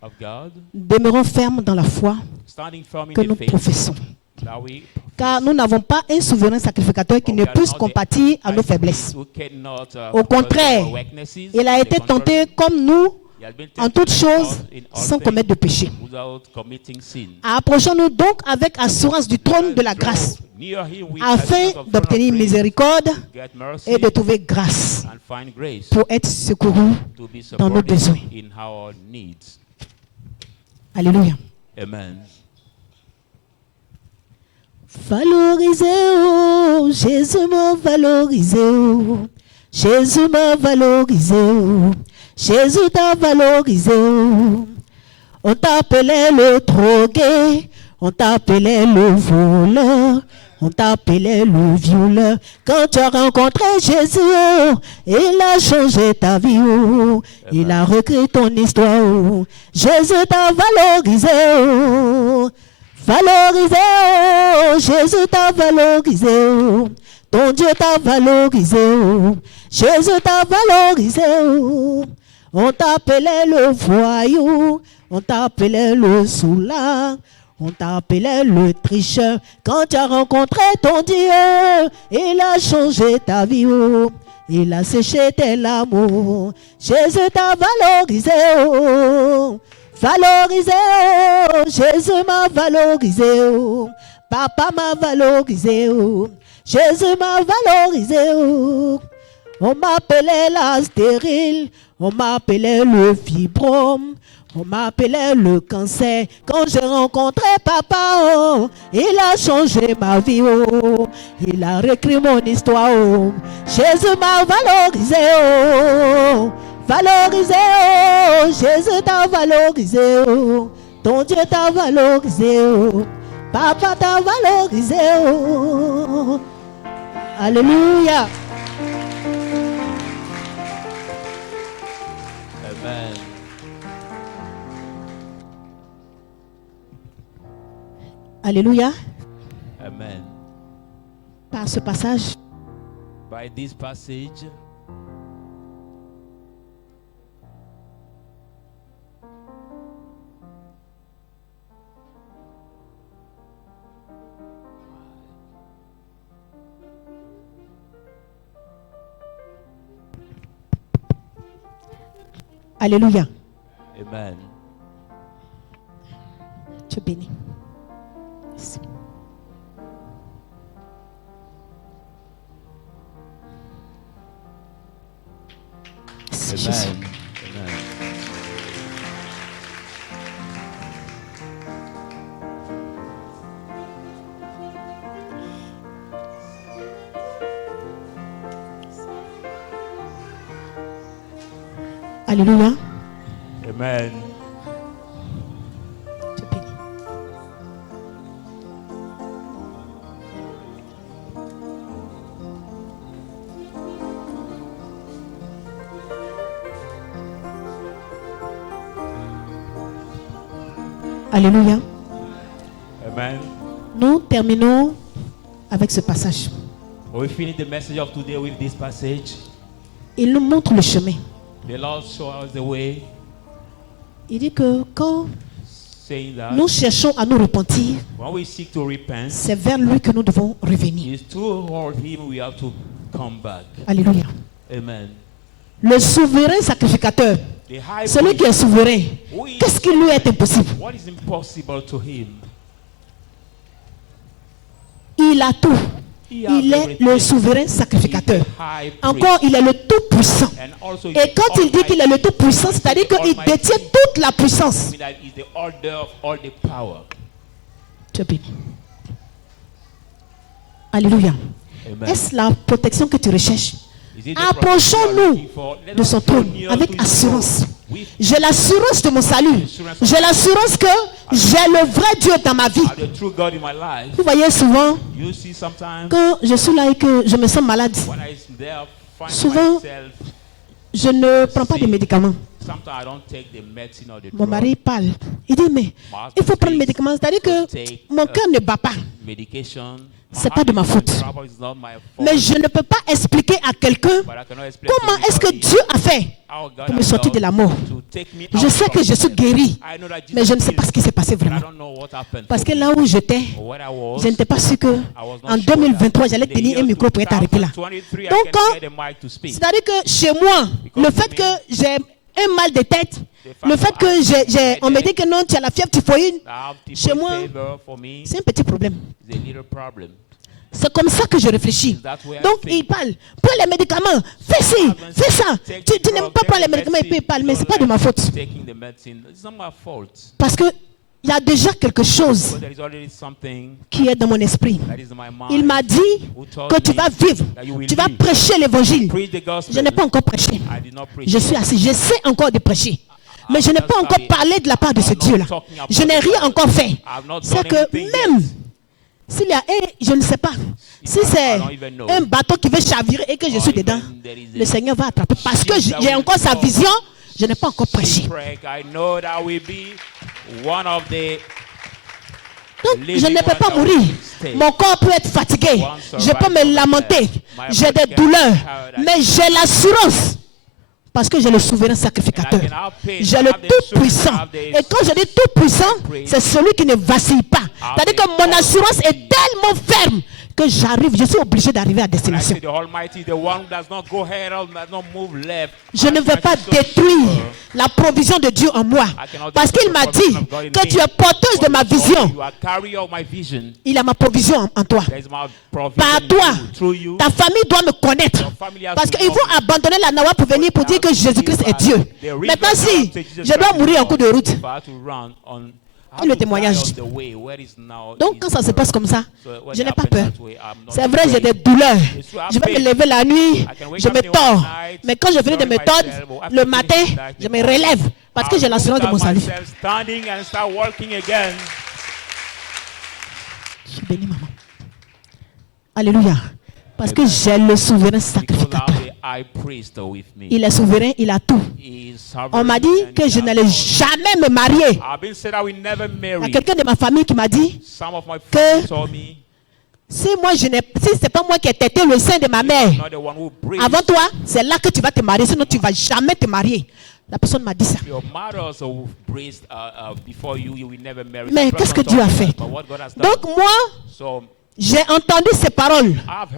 of God, demeurons fermes dans la foi standing firm in que the nous faith professons. that we Car nous n'avons pas un souverain sacrificateur qui For ne we are puisse not the compatir à high nos priest faiblesses. who cannot, Au contraire, our weaknesses. Il a On the été contrary, tenté comme nous he has been en tempted toutes like choses us in all sans things commettre de péché. without committing sin. Approchons-nous donc avec assurance du trône de la Let's grâce, draw near him with afin assurance of throne of d'obtenir grace, miséricorde to get mercy et de trouver grâce and find grace pour être secouru to be dans nos supported besoins. in our needs. Alléluia. Amen. Valorisez, oh, Jésus m'a valorisé, oh. Jésus m'a valorisé, oh. Jésus t'a valorisé, oh. On t'appelait le drogué, on t'appelait le voleur, on t'appelait le violeur. Quand tu as rencontré Jésus, oh, il a changé ta vie, oh. Il a recréé ton histoire, oh. Jésus t'a valorisé, oh. Valorisé, oh, Jésus t'a valorisé, oh. Ton Dieu t'a valorisé, oh. Jésus t'a valorisé, oh. On t'appelait le voyou, on t'appelait le soulard, on t'appelait le tricheur. Quand tu as rencontré ton Dieu, il a changé ta vie, oh. Il a séché tes larmes, oh. Jésus t'a valorisé, oh. Valorisé, oh, Jésus m'a valorisé, oh. Papa m'a valorisé, oh. Jésus m'a valorisé, oh. On m'appelait la stérile, on m'appelait le fibrome, on m'appelait le cancer. Quand j'ai rencontré papa, oh, il a changé ma vie, oh. Il a réécrit mon histoire, oh. Jésus m'a valorisé, oh. Valorisé, oh, Jésus t'a valorisé, oh. Ton Dieu t'a valorisé, oh. Papa t'a valorisé, oh. Alléluia. Amen. Alléluia. Amen. Par ce passage, By this passage, alléluia. amen. Dieu béni. Merci. Merci, Jésus. Amen. Amen. Alléluia. Amen. Tu es béni. Alléluia. Amen. Nous terminons avec ce passage. We finish the message of today with this passage. Il nous montre le chemin. The Lord shows us the way, Il dit que quand saying that nous cherchons à nous repentir, when we seek to repent, c'est vers lui que nous devons revenir. it's toward Him we have to come back. Alléluia. Amen. Le souverain sacrificateur, The high celui qui est priest, souverain, who is qu'est-ce qui lui est impossible? what is impossible to Him? Il a tout. He has Il est everything. le souverain He is sacrificateur. the high priest. Encore, il est le tout-puissant. And also Et quand il dit qu'il est le tout-puissant, c'est-à-dire qu'il détient toute la puissance. that is the order of all the power. Tu es béni. Alléluia. Amen. Est-ce la protection que tu recherches? Is it the Approchons-nous protection you are looking for? Let de us son draw trône near avec to his assurance. throne with J'ai l'assurance de mon salut. J'ai l'assurance que j'ai le vrai Dieu dans ma vie. the true God in my life. Vous voyez souvent, You see, sometimes quand je suis là et que je me sens malade, when I there find Souvent, myself, je ne prends pas de médicaments. sometimes I don't take the medicine or the Mon drug. mari parle. Il dit, mais il faut prendre le médicament. C'est-à-dire que mon cœur ne bat pas. Medication. C'est pas de ma faute. Trouble is not my fault. Mais je ne peux pas expliquer à quelqu'un But I cannot explain to comment est-ce que anybody Dieu a fait how God pour me has sortir de done la mort. to take me Je out sais que from je suis death. guéri, I know that Jesus mais je ne sais pas healed ce qui s'est passé me, but I vraiment. don't know what happened Parce for que me. là où j'étais, Where I was, je n'étais pas sûr que I was not en sure that 2023, j'allais in the tenir year un micro pour être arrêté là. 2023, I Donc, can quand- get the mic to speak. C'est-à-dire que chez moi, le fait que j'ai un mal de tête, le fait que on me dit que non, tu as la fièvre typhoïde, I have typhoid chez moi, fever for me. c'est un petit problème. It's a little problem. C'est comme ça que je réfléchis. Donc il parle, prends les médicaments, fais ci, fais ça. Tu n'aimes pas prendre les médicaments et puis il parle, mais ce n'est pas de ma faute. Taking the medicine, it's not my fault. Parce qu'il y a déjà quelque chose But there is already something qui est dans mon esprit. that is in my mind. Il m'a dit que tu vas vivre, tu vas prêcher l'évangile. Preach the gospel. Je n'ai pas encore prêché. I did not preach. Je suis assis, j'essaie encore de prêcher. Mais je n'ai pas encore parlé de la part de ce Dieu-là. Je n'ai rien encore fait. C'est que même s'il y a un, je ne sais pas, si c'est un bateau qui veut chavirer et que je suis dedans, le Seigneur va attraper. Parce que j'ai encore sa vision, je n'ai pas encore prêché. I know that will be one of the Donc, je ne peux pas mourir. Mon corps peut être fatigué. Je peux me lamenter. J'ai des douleurs. Mais j'ai l'assurance. Parce que j'ai le souverain sacrificateur. J'ai le tout-puissant. Et quand je dis tout-puissant, c'est celui qui ne vacille pas. C'est-à-dire que mon assurance est tellement ferme que j'arrive, je suis obligé d'arriver à destination. the Almighty, the one who does not go ahead or does not move left. Je ne vais pas détruire la provision de Dieu en moi. Parce qu'il m'a dit que tu es porteuse de ma vision. You are carrier of my vision. Il a ma provision en toi. There is my provision Par in toi, you, through you. ta famille doit me connaître. Parce qu'ils vont abandonner la Nawa pour venir pour dire que Jésus-Christ est Dieu. Maintenant, si je dois mourir en cours de route, le témoignage. Donc, quand ça se passe comme ça, je n'ai pas peur. C'est vrai, j'ai des douleurs. Je vais me lever la nuit, je me tords. Mais quand je finis de me tordre, le matin, je me relève. Parce que j'ai l'assurance de mon salut. Je suis béni, maman. Alléluia. Parce que j'ai le souverain sacrificateur. Il est souverain, il a tout. On m'a dit que je n'allais jamais me marier. Il y a quelqu'un de ma famille qui m'a dit que si c'est pas moi qui ai tété le sein de ma mère, avant toi, c'est là que tu vas te marier, sinon tu ne vas jamais te marier. La personne m'a dit ça. Mais qu'est-ce que Dieu a fait? Donc moi, j'ai entendu ces paroles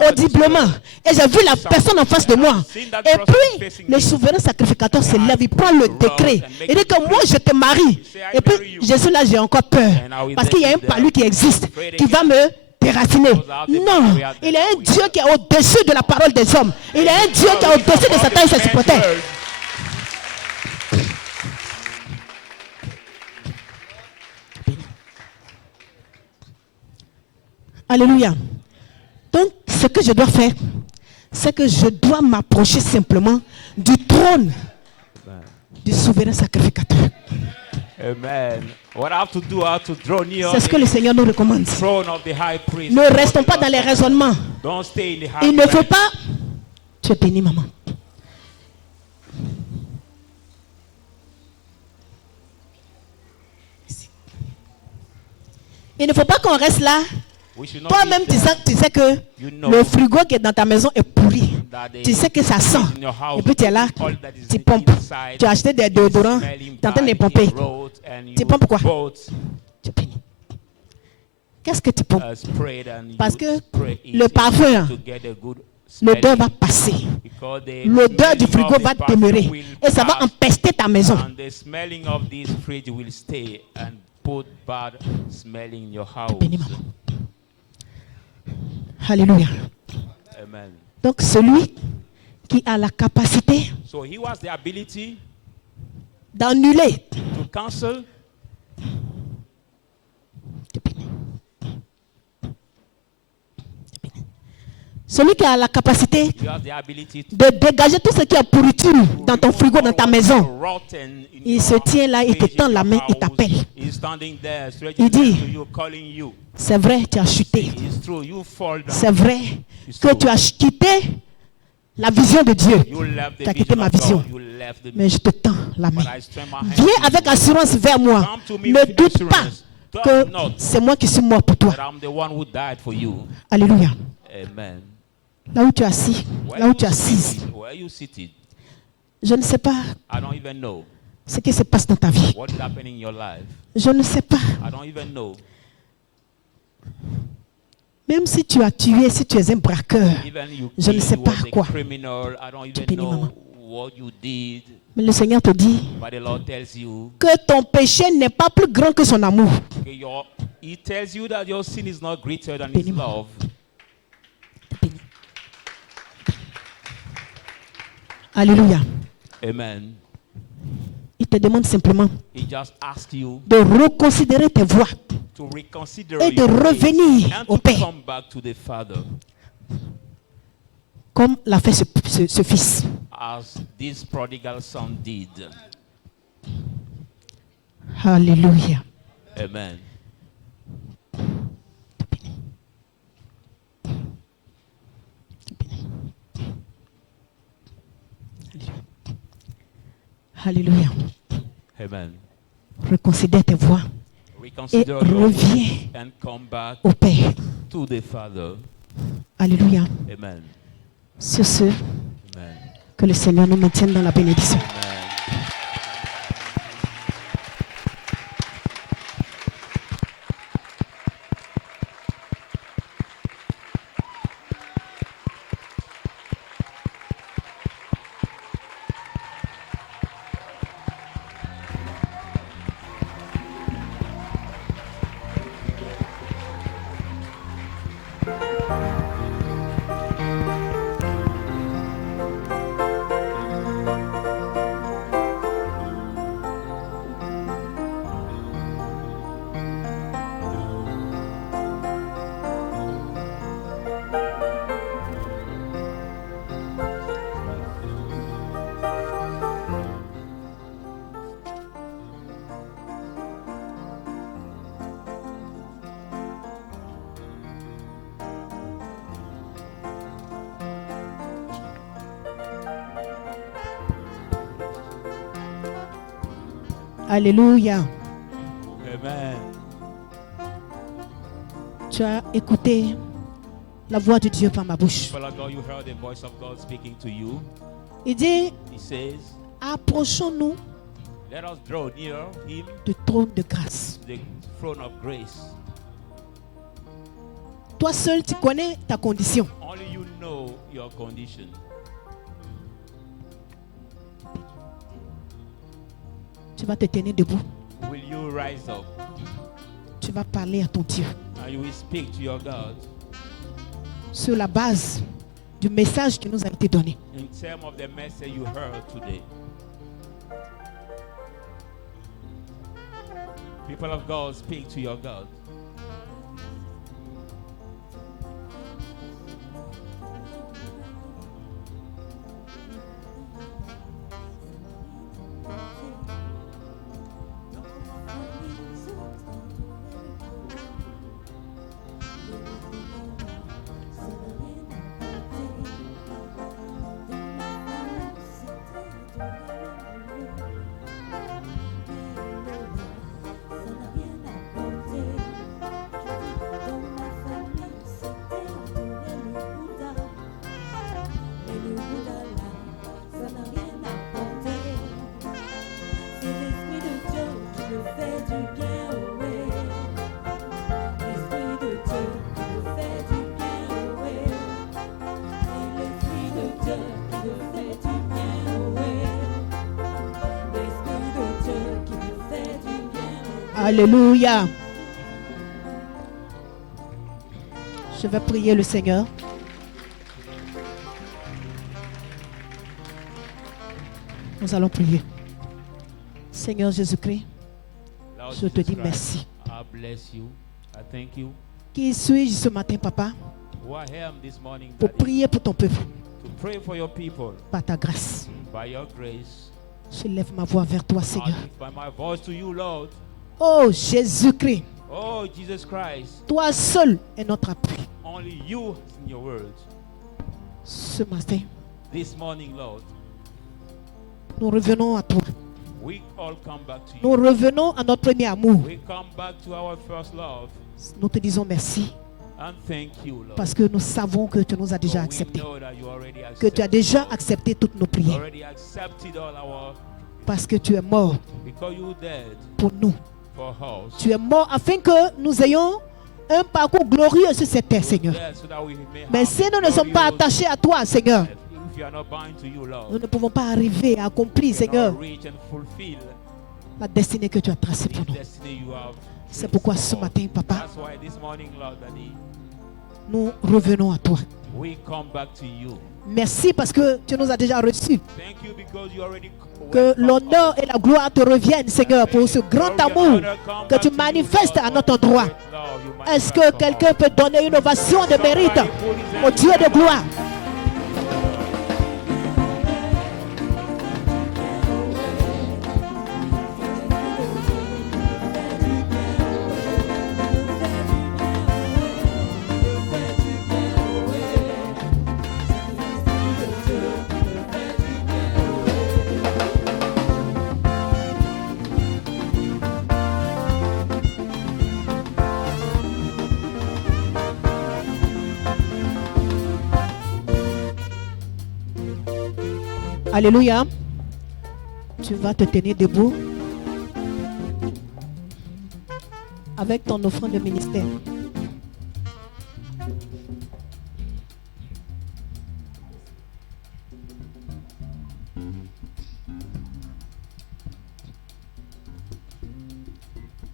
audiblement et j'ai vu la personne en face de moi. Et puis, le souverain sacrificateur se lève, il prend le décret. Il dit que moi, je te marie. Et puis, je suis là, j'ai encore peur. Parce qu'il y a un palu qui existe, qui va me déraciner. Non, il est un Dieu qui est au-dessus de la parole des hommes. Il est un Dieu qui est au-dessus de Satan et ses supporters. Alléluia. Donc, ce que je dois faire, c'est que je dois m'approcher simplement du trône du souverain sacrificateur. Amen. What I have to do, I have to draw near C'est ce que le Seigneur nous recommande. the throne of the high priest. Ne restons pas dans les raisonnements. Don't stay in the high Il ne faut priest. pas. Tu es béni, maman. Il ne faut pas qu'on reste là. We should not Toi-même, be there. tu sais que You know le frigo qui est dans ta maison est pourri. that the Tu sais que ça sent. in your house, Et puis tu es là, all that is tu pompes. inside Tu as acheté des is déodorants, smelling tu es en train de les bad, pomper. it rot, and Tu you pompes quoi? bought Tu es béni. Qu'est-ce que tu pompes? sprayed and Parce you que spray it le parfum, là, to get a good l'odeur smelling, va passer. because the L'odeur du smelling frigo of va the perfume demeurer. will Et ça va pass, empester ta maison. and the smelling of this fridge will stay and put bad smelling in your house. Béni, maman. Alléluia. Amen. Donc celui qui a la capacité So he has the ability d'annuler. to cancel. Celui qui a la capacité He has the ability to de dégager tout ce qui est pourriture dans ton frigo, dans ta maison. rotten in Il your se tient là, il te fridge, in tend la your main et house. t'appelle. He's standing there, stretching Il his dit, hand to you, calling you. C'est vrai, tu as chuté. It's true, you fall down. C'est vrai que tu as quitté la vision de Dieu. You left Tu the as quitté vision ma of vision. God. You left the Mais je te tends la main. But I strengthen my hand Viens to avec you. assurance vers moi. Come to me Ne with doute pas assurance. que Doubt not c'est moi qui suis mort pour toi. that I'm the one who died for you. Alléluia. Amen. Là où tu es assis, là où tu es assise, Where you seated, je ne sais pas I don't even know ce qui se passe dans ta vie. what is happening in your life. Je ne sais pas. I don't even know. Même si tu as tué, si tu es un braqueur, Even you je ne sais you pas was a quoi. criminal. I don't even bénis, know maman. what you did. Mais le Seigneur te dit But the Lord tells you, que ton péché n'est pas plus grand que son amour. He tells you that your sin is not greater than His bénis, love. Béni. Alléluia. Amen. Il te demande simplement He just asks you de reconsidérer tes voies to reconsider et de your ways revenir and au to Père, come back to the Father, comme l'a fait ce fils. as this prodigal son did. Alléluia. Amen. Alléluia. Amen. Reconsidère tes voies et Reconsider your ways reviens and come back au Père. to the Father. Alléluia. Amen. Sur ce, Amen. que le Seigneur nous maintienne dans la bénédiction. Amen. Alléluia. Amen. Tu as écouté la voix de Dieu par ma bouche. People of God, you heard the voice of God speaking to you. Il dit, He says, approchons-nous let us draw near Him, du trône de grâce. the throne of grace. Toi seul, tu connais ta condition. Only you know your condition. Tu vas te tenir debout. Will you rise up Tu vas parler à ton Dieu and you will speak to your God sur la base du message qui nous a été donné. in terms of the message you heard today? People of God, speak to your God. du bien, ouais. L'Esprit de Dieu qui me fait du bien, ouais. C'est l'Esprit de Dieu qui me fait du bien, ouais. L'Esprit de Dieu qui me fait du bien, ouais. Alléluia. Je vais prier le Seigneur. Nous allons prier. Seigneur Jésus-Christ, Lord je te Jesus dis Christ, merci. I bless you. I thank you. Qui suis-je ce matin, Papa, Who I am this morning, pour Daddy, prier pour ton peuple, to pray for your people par ta grâce. by your grace. Je lève ma voix vers toi, I Seigneur. lift my voice to you, Lord. Oh Jésus-Christ, Oh, Jesus Christ, toi seul est notre appui. only you in your words. Ce matin, This morning, Lord, nous revenons à toi. we all come back to Nous you. revenons à notre premier amour. We come back to our first love Nous te disons merci and thank you, Lord. parce que nous savons que tu nous as déjà For we acceptés. know that you already Que tu as accepted, déjà accepté toutes nos you prières. already accepted all our, Parce que tu es mort because you dead pour nous. for us. Tu es mort afin que nous ayons un parcours glorieux sur cette terre, You Seigneur. dead so that we may Mais have si nous ne sommes pas glorious attachés à toi, Seigneur, life. If you are not bound to you, Lord, nous ne pouvons pas arriver à accomplir, you Seigneur, cannot reach and fulfill la destinée que tu as tracée pour the nous. destiny you have. C'est fixed pourquoi for ce us. matin, Papa, That's why this morning, Lord, Daddy, nous revenons à toi. we come back to you. Merci parce que tu nous as déjà reçus. Thank you because you already Que welcomed l'honneur us. et la gloire te reviennent, Seigneur, pour ce grand Glory and amour honor come que back tu to you, manifestes Lord, à for notre the endroit. great love you Est-ce manifest que for quelqu'un us. peut donner une ovation de mérite Somebody put his au hands Dieu de together. gloire? Alléluia. Tu vas te tenir debout avec ton offrande de ministère.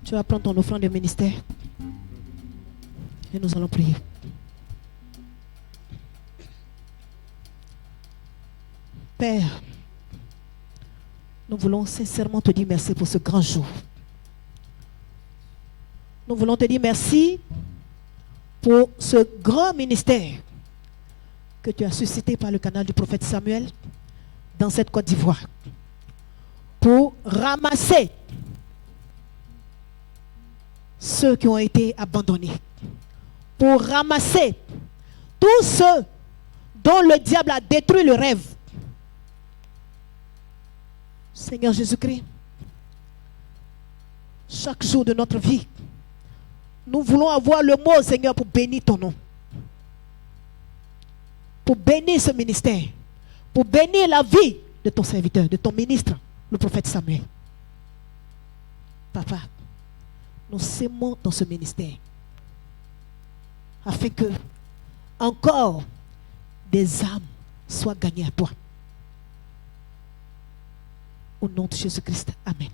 Tu vas prendre ton offrande de ministère et nous allons prier. Père, nous voulons sincèrement te dire merci pour ce grand jour. Nous voulons te dire merci pour ce grand ministère que tu as suscité par le canal du prophète Samuel dans cette Côte d'Ivoire. Pour ramasser ceux qui ont été abandonnés. Pour ramasser tous ceux dont le diable a détruit le rêve. Seigneur Jésus-Christ, chaque jour de notre vie, nous voulons avoir le mot, Seigneur, pour bénir ton nom. Pour bénir ce ministère. Pour bénir la vie de ton serviteur, de ton ministre, le prophète Samuel. Papa, nous s'aimons dans ce ministère. Afin que encore des âmes soient gagnées à toi. Au nom de Jésus-Christ. Amen.